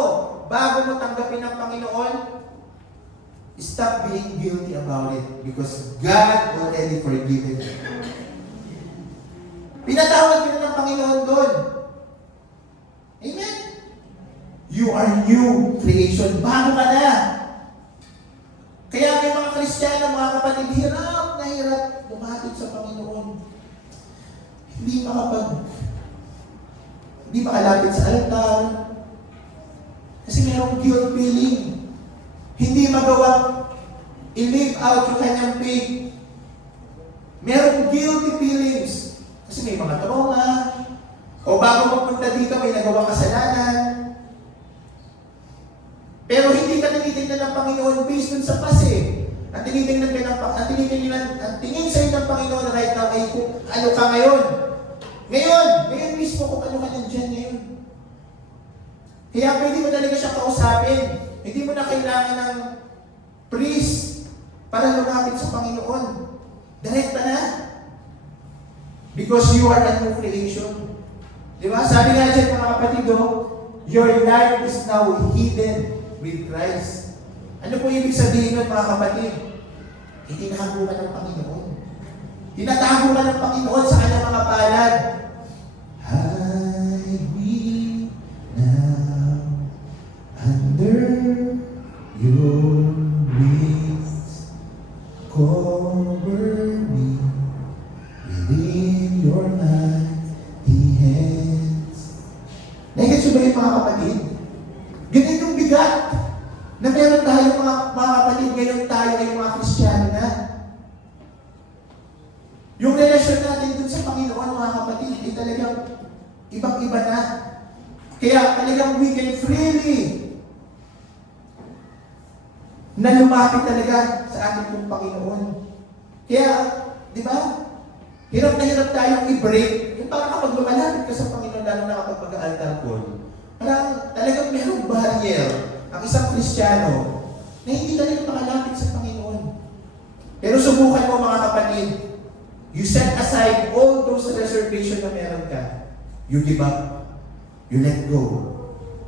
bago mo tanggapin ang Panginoon, stop being guilty about it because God already forgiven you. Pinatawad ka na ng Panginoon doon. Amen? You are new creation. Bago ka na. Kaya may mga Kristiyano, mga kapatid, hirap na hirap lumapit sa Panginoon. Hindi makalapit sa altar. Kasi mayroong guilt feeling. Hindi magawa i-live out yung kanyang faith. Merong guilty feelings. Kasi may mga trauma. O bago magpunta dito, may nagawang kasalanan. Pero hindi ka tinitingnan ng Panginoon based dun sa past eh. Ang tingin sa iyo ng Panginoon right now ay kung ano ka ngayon. Ngayon mismo kung ano ka nandyan ngayon. Kaya pwede mo talaga siya kausapin. Hindi mo na kailangan ng priest para lumapit sa Panginoon. Direkta na. Because you are a new creation. Di ba? Sabi nga dyan mga kapatid, your life is now hidden with Christ. Ano po ibig sabihin nun mga kapatid? Itinago ka ng Panginoon. Tinatago ka ng Panginoon sa kanyang mga palad. Hide me now under your wings. Cover me within your mighty hands. Nagiging ba yung mga kapatid? Ganyan yung bigat na meron tayo mga kapatid, ngayon tayo ay mga Kristiyano na. Yung relasyon natin dun sa Panginoon mga kapatid, ay talagang ibang-iba na. Kaya talagang we can freely na lumapit talaga sa ating pong Panginoon. Kaya, di ba? Hirap na hirap tayong i-break. Yung parang kapag lumalapit ka sa Panginoon, lalo na kapag mag-altar call, parang talagang mayroong barrier ang isang Kristiyano na hindi talaga makalapit sa Panginoon. Pero subukan mo mga kapatid, you set aside all those reservations na meron ka. You give up. You let go.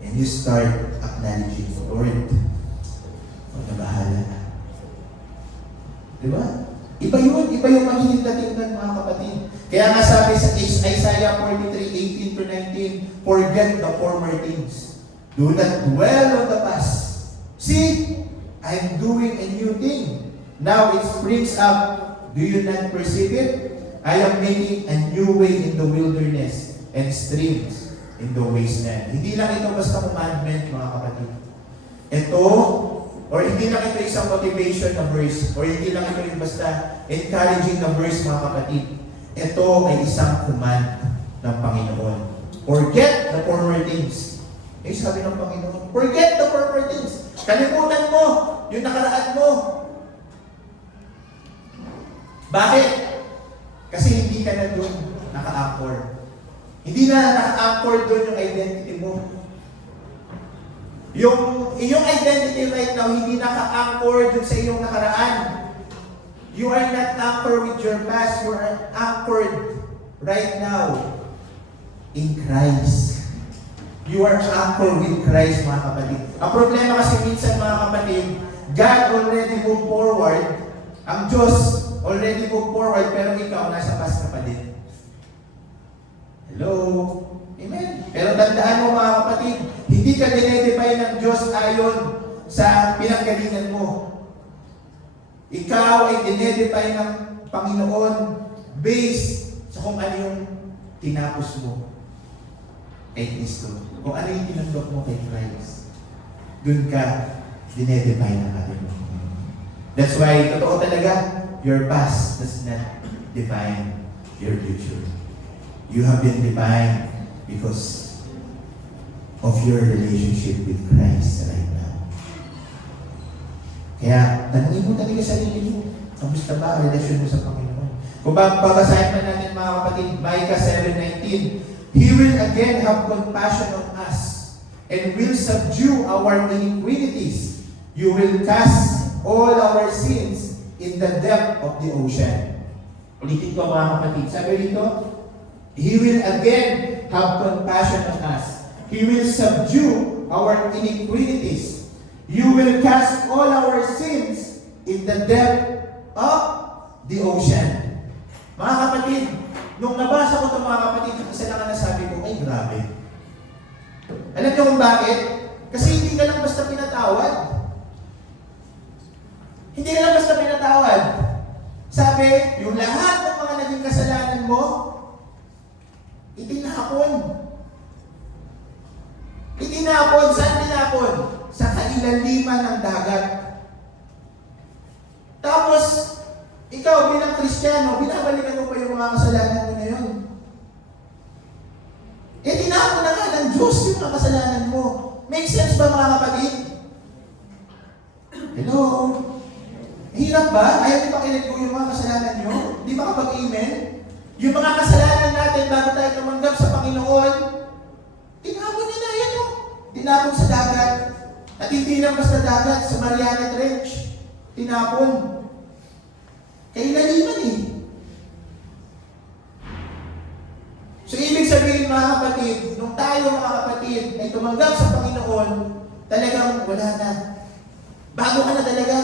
And you start acknowledging the Lord. Huwag na bahala na. Diba? Iba yung magiging dating mga kapatid. Kaya nga sabi sa Isaiah 43:18-19, forget the former things. Do not dwell on the past. See, I am doing a new thing. Now it springs up. Do you not perceive it? I am making a new way in the wilderness and streams in the wasteland. Hindi lang ito basta commandment, mga kapatid. Ito, or hindi lang ito isang motivation na verse, or hindi lang ito yung basta encouraging na verse, mga kapatid. Ito ay isang command ng Panginoon. Forget the former things. Eh, sabi ng Panginoon, forget the former things. Kalimutan mo yung nakaraan mo. Bakit? Kasi hindi ka na doon naka-anchor. Hindi na naka-anchor doon yung identity mo. Yung iyong identity right now, hindi naka-anchor doon sa iyong nakaraan. You are not anchored with your past. You are anchored right now in Christ. You are anchored with Christ, mga kapatid. Ang problema kasi minsan, mga kapatid, God already moved forward. Ang Diyos already moved forward, pero ikaw nasa past ka pa din. Hello? Amen? Pero tandaan mo, mga kapatid, hindi ka dinedefine ng Diyos ayon sa pinanggalingan mo. Ikaw ay dinedefine ng Panginoon based sa kung ano yung tinapos mo kay Kristo. Kung ano yung tinanggap mo kay Christ. Doon ka dinedefine ng ating Panginoon. That's why, totoo talaga, your past does not define your future. You have been defined because of your relationship with Christ right now. Kaya, tanungin mo talaga sa sarili mo, kamusta ba ang relasyon mo sa Panginoon? Kung babasahin pa natin, mga kapatid, Micah 7:19, He will again have compassion on us and will subdue our iniquities. You will cast all our sins in the depth of the ocean. Ulitin ko, mga kapatid. Sabi rito, He will again have compassion on us. He will subdue our iniquities. You will cast all our sins in the depth of the ocean. Mga kapatid, nung nabasa ko ito, mga kapatid, isa lang ang nasabi ko, ay grabe. Alam niyo kung bakit? Kasi hindi ka lang basta pinatawad. Hindi ka lang basta pinatawad. Sabi, yung lahat ng mga naging kasalanan mo, itinapon. Itinapon. Saan tinapon? Sa kailaliman ng dagat. Tapos, ikaw bilang Kristiyano, binabalikan mo pa yung mga kasalanan mo na yun. Eh, tinapon na nga ng Diyos yung mga kasalanan mo. Make sense ba, mga kapatid? Hello? Hirap ba? Ayaw niyo ba kinig ko yung mga kasalanan nyo? Di ba kapag amen? Yung mga kasalanan natin bago tayo tumanggap sa Panginoon, tinapon niya na yan, tinapon sa dagat. At hindi lang basta dagat, sa Mariana Trench, tinapon. Kailaliman eh. So, ibig sabihin, mga kapatid, nung tayo, mga kapatid, ay tumanggap sa Panginoon, talagang wala na. Bago ka na talaga.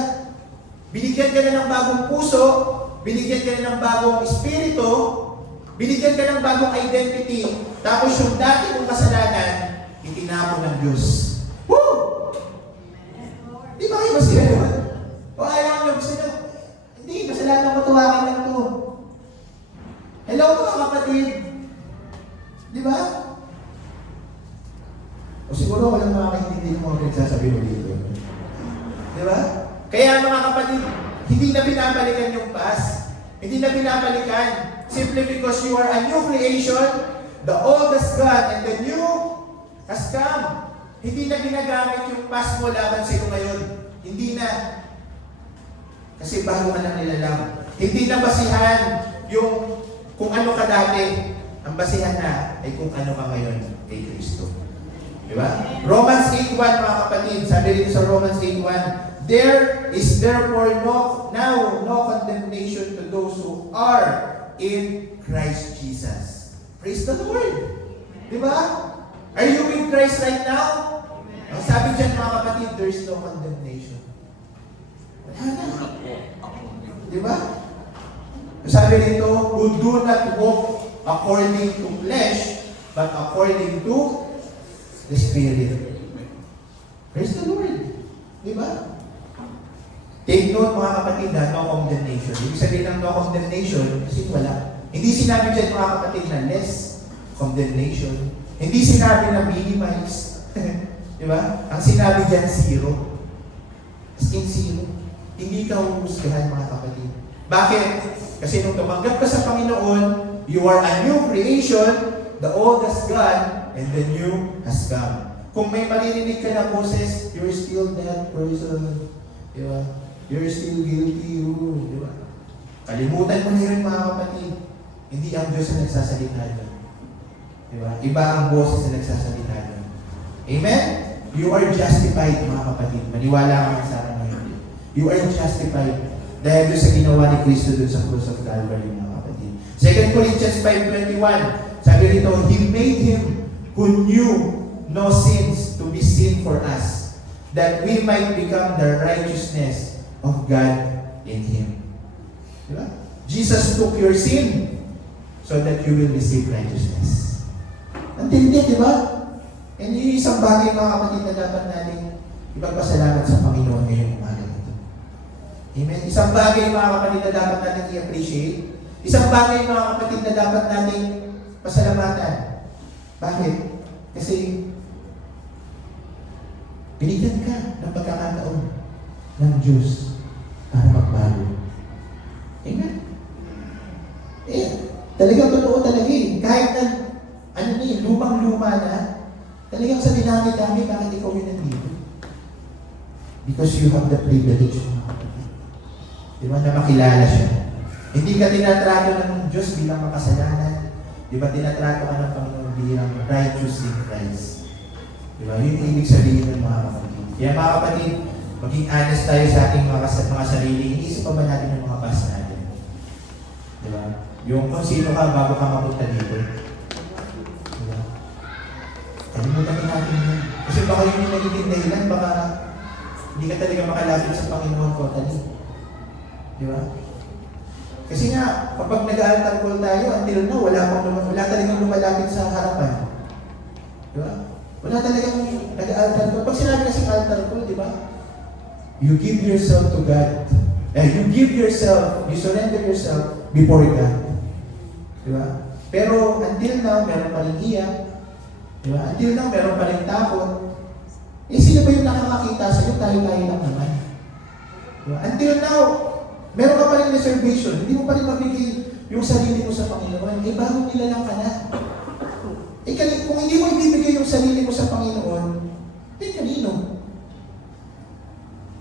Binigyan ka na ng bagong puso, binigyan ka na ng bagong espiritu, binigyan ka ng bagong identity, tapos yung dati mong kasalanan, itinapon ng Diyos. Woo! Di ba kayo masaya naman? O ayaw nyo, gusto nyo, hindi, kasalanan ko, tuwakin lang to. Hello mga kapatid. Di ba? O siguro walang makakaintindi ng mga nagsasabi mo dito. Di ba? Kaya mga kapatid, hindi na binabalikan yung past. Hindi na binabalikan. Simply because you are a new creation, the old is gone and the new has come. Hindi na ginagamit yung past mo laban sa iyo ngayon. Hindi na. Kasi bago ka nang nilalang. Hindi na basihan yung kung ano ka dati. Ang basihan na ay kung ano ka ngayon kay Kristo. Diba? Romans 8.1 mga kapatid. Sabi dito sa Romans 8.1, there is therefore now no condemnation to those who are in Christ Jesus. Praise the Lord. Diba? Are you in Christ right now? Ang sabi dyan mga kapatid, there is no condemnation. Wala na. Diba? Sabi dito, who do not walk according to flesh, but according to the Spirit. Praise the Lord. Diba? Take note mga kapatid na no condemnation. Ibig sabihin ng no condemnation, kasi wala. Hindi sinabi dyan mga kapatid na less condemnation. Hindi sinabi na minimize. Diba? Ang sinabi dyan, zero. As in zero. Hindi ka huhusgahan mga kapatid. Bakit? Kasi nung tumanggap ka sa Panginoon, you are a new creation, the old has gone, and the new has come. Kung may maririnig ka na boses, you're still that person. Diba? You're still guilty. Diba? Kalimutan mo na yun mga kapatid. Hindi ang Diyos na nagsasalita doon. Diba? Iba ang boses na nagsasalita doon. Amen? You are justified mga kapatid. Maniwala ka sa akin ngayon. You are justified dahil doon sa ginawa ni Kristo doon sa cross of Calvary mga kapatid. 2 Corinthians 5.21, sabi rito, He made Him who knew no sins to be sin for us, that we might become the righteousness of God in Him. Diba? Jesus took your sin so that you will receive righteousness. Ang tindi, di ba? And yung isang bagay mga kapatid na dapat natin ipagpasalamat sa Panginoon ngayong umaga ito. Amen? Isang bagay mga kapatid na dapat natin i-appreciate. Isang bagay mga kapatid na dapat natin pasalamatan. Bakit? Kasi binigyan ka ng pagkakataon ng Diyos para magbago. Amen? Talagang totoo talaga eh. Kahit na lumang-luma na, talagang sa dinami-dami, bakit ikaw yun nandito? Because you have the privilege. Di ba? Na makilala siya. Hindi ka tinatrato ng Diyos bilang makasalanan. Di ba? Tinatrato ka ng Panginoon bilang righteous in Christ. Di ba? Yun ibig sabihin ng mga kapatid. Kaya mga kapatid, maging honest tayo sa ating mga sarili. Iniisip pa ba natin yung mga past natin? Di ba? Yung kung sino ka bago ka mapunta dito. Diba? Kalimutan natin yun. Kasi baka yun yung nagiging dahilan, baka hindi ka talaga makalapit sa Panginoon totally. Di ba? Kasi nga, kapag nag-altar call tayo, until now, wala talagang lumalapit sa harapan. Di ba? Wala talagang nag-altar call. Pag sinabi kasi altar call, di ba? You give yourself to God. You surrender yourself before God. Diba? Pero until now, meron pa rin iyak. Diba? Until now, meron pa rin takot. Sino ba yung nakakakita sa'yo? Tayo-tayo lang naman. Diba? Until now, meron ka pa rin reservation. Hindi mo pa rin mabigay yung sarili mo sa Panginoon. Bago nilalang ka na. Kung hindi mo ibibigay yung sarili mo sa Panginoon, kanino?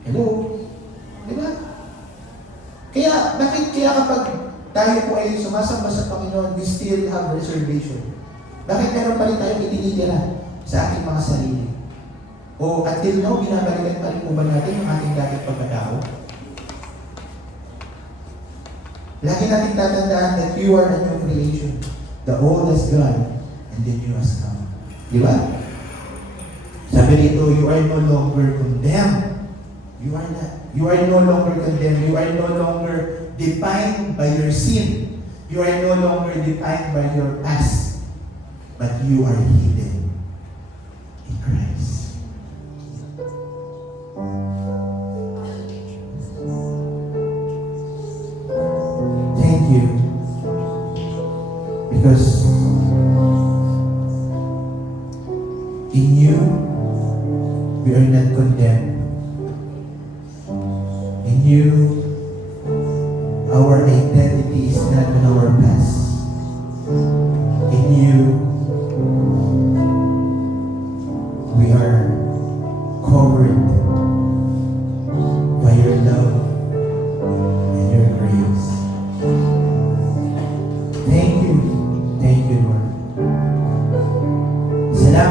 Hello? Diba? Bakit kapag tayo po ay sumasamba sa Panginoon, we still have reservation? Bakit meron pa rin tayong itinitira sa ating mga sarili? O until now, binabalikan pa rin po ba natin yung ating dating pagkatao? Lagi natin tatandaan that you are a new creation. The old has gone and the new has come. Di ba? Sabi dito, you are no longer condemned. You are no longer condemned. You are no longer defined by your sin. You are no longer defined by your past. But you are hidden in Christ. Thank you. Because in you, we are not condemned. In you, our identity is not in our past. In you,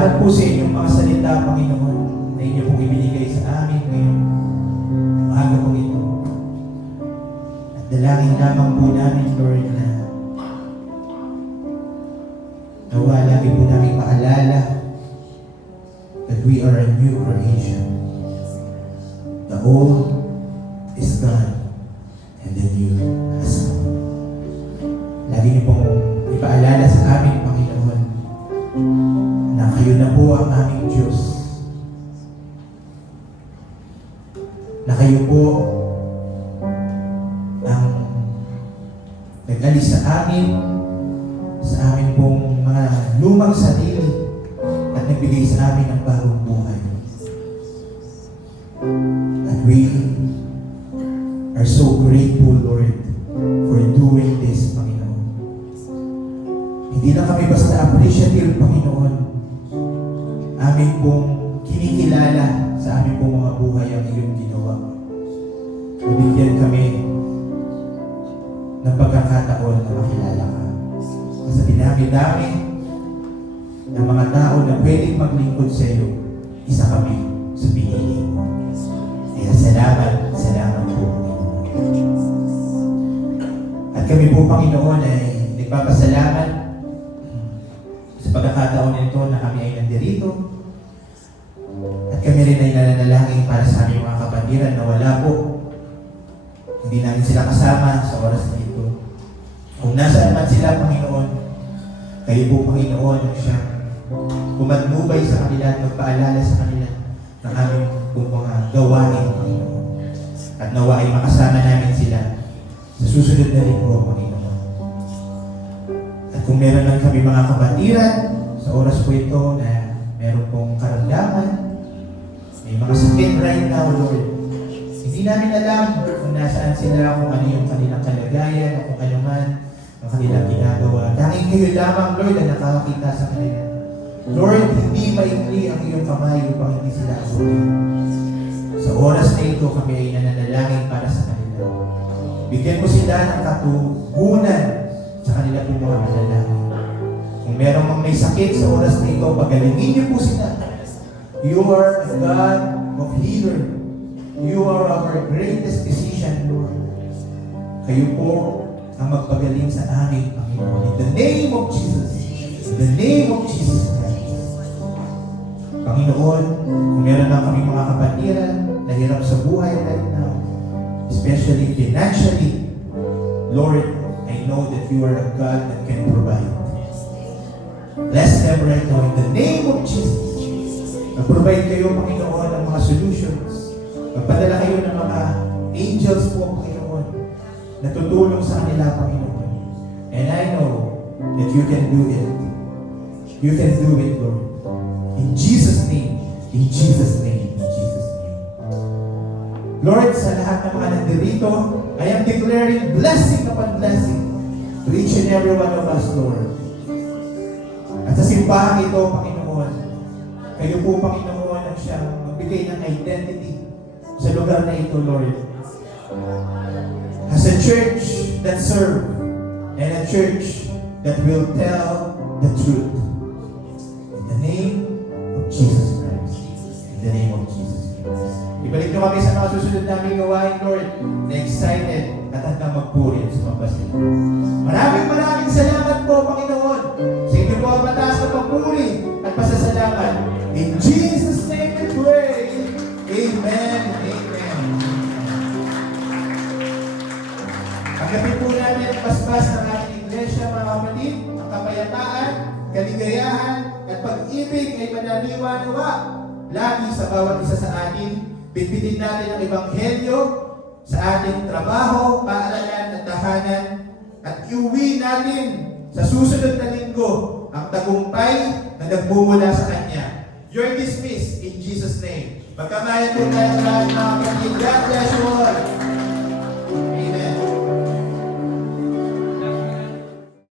Salamat po sa inyong mga salita, Panginoon, na inyo pong ibinigay sa amin ngayong umaga po ito. At dalangin lamang po namin, Lord, na nawa lagi po namin maalala that we are a new creation. The old is gone and the new has come. Lagi niyo pong ipaalala sa amin, Panginoon, na kayo na po ang aming Diyos. Na kayo po ang nag-alis sa amin pong mga lumang sarili at nagbigay sa amin ng bagong buhay. And we are so grateful, Lord, for doing this, Panginoon. Hindi lang kami basta appreciative, Panginoon. Amin pong kinikilala sa amin pong mga buhay ang iyong ginawa. Nabigyan kami ng pagkakataon na makilala ka. Sa dinami-dami ng mga tao na pwedeng maglingkod sa iyo, isa kami sa pinili mo. Kaya salamat po, Panginoon. At kami po, Panginoon, ay nagpapasalamat sa pagkakataon nito na kami ay nandirito. At kami rin ay nananalangin para sa aming mga kapatiran na wala po. Hindi namin sila kasama sa oras na ito. Kung nasaan man sila, Panginoon, kayo po, Panginoon, ang siyang kumatnubay sa kanila at magpaalala sa kanila ng aming pong mga gawain, Panginoon. At nawa ay makasama namin sila sa susunod na linggo, Panginoon. At kung meron lang kami mga kapatiran sa oras po ito na meron pong karamdaman, may mga sakit right now, Lord. Hindi namin alam kung nasaan sila, kung ano yung kanilang kalagayan, o kung ano man ang kanilang ginagawa. Dahil kayo lamang, Lord, ang nakakakita sa kanila. Lord, hindi maikli ang iyong kamay upang hindi sila abutin. Sa oras na ito, kami ay nananalangin para sa kanila. Bigyan mo sila ng katugunan sa kanila pong mga manalangin. Kung merong mga may sakit sa oras na ito, pagalingin niyo po sila. You are a God of healer. You are our greatest physician, Lord. Kayo po ang magpagaling sa amin, Panginoon. In the name of Jesus. In the name of Jesus Christ. Panginoon, kung meron na kami mga kapatiran na hirap sa buhay right now, especially financially, Lord, I know that you are a God that can provide. Bless them right now in the name of Jesus. Mag-provide kayo, Panginoon, ng mga solutions. Magpadala kayo ng mga angels po, Panginoon, na tutulong sa kanila, Panginoon. And I know that you can do it. You can do it, Lord. In Jesus' name. In Jesus' name. In Jesus' name. Lord, sa lahat ng mga nandirito, I am declaring blessing upon blessing to each and every one of us, Lord. At sa simbahan ito, Panginoon, kayo po, Panginoon, ang siyang magbigay ng identity sa lugar na ito, Lord. As a church that serve and a church that will tell the truth. In the name of Jesus Christ. In the name of Jesus Christ. Ibalik nyo kami sa mga susunod namin gawain, Lord, na excited at hanggang magpuri sa mga pasin. Maraming salamat po, Panginoon. Sa inyo po ang mataas na pagpuri at pasasalamat. In Jesus' name we pray. Amen. Amen. Tanggapin po namin ang paspas ng ating iglesia, mga kapatid, ang kapayapaan, kaligayahan, at pag-ibig ay mananiwa lagi sa bawat isa sa atin. Bitbitin natin ang ebanghelyo sa ating trabaho, paaralan at tahanan, at iuwi natin sa susunod na linggo ang tagumpay na nagmumula sa Kanya. You're dismissed in Jesus' name. Magkamayan po tayo lahat, mga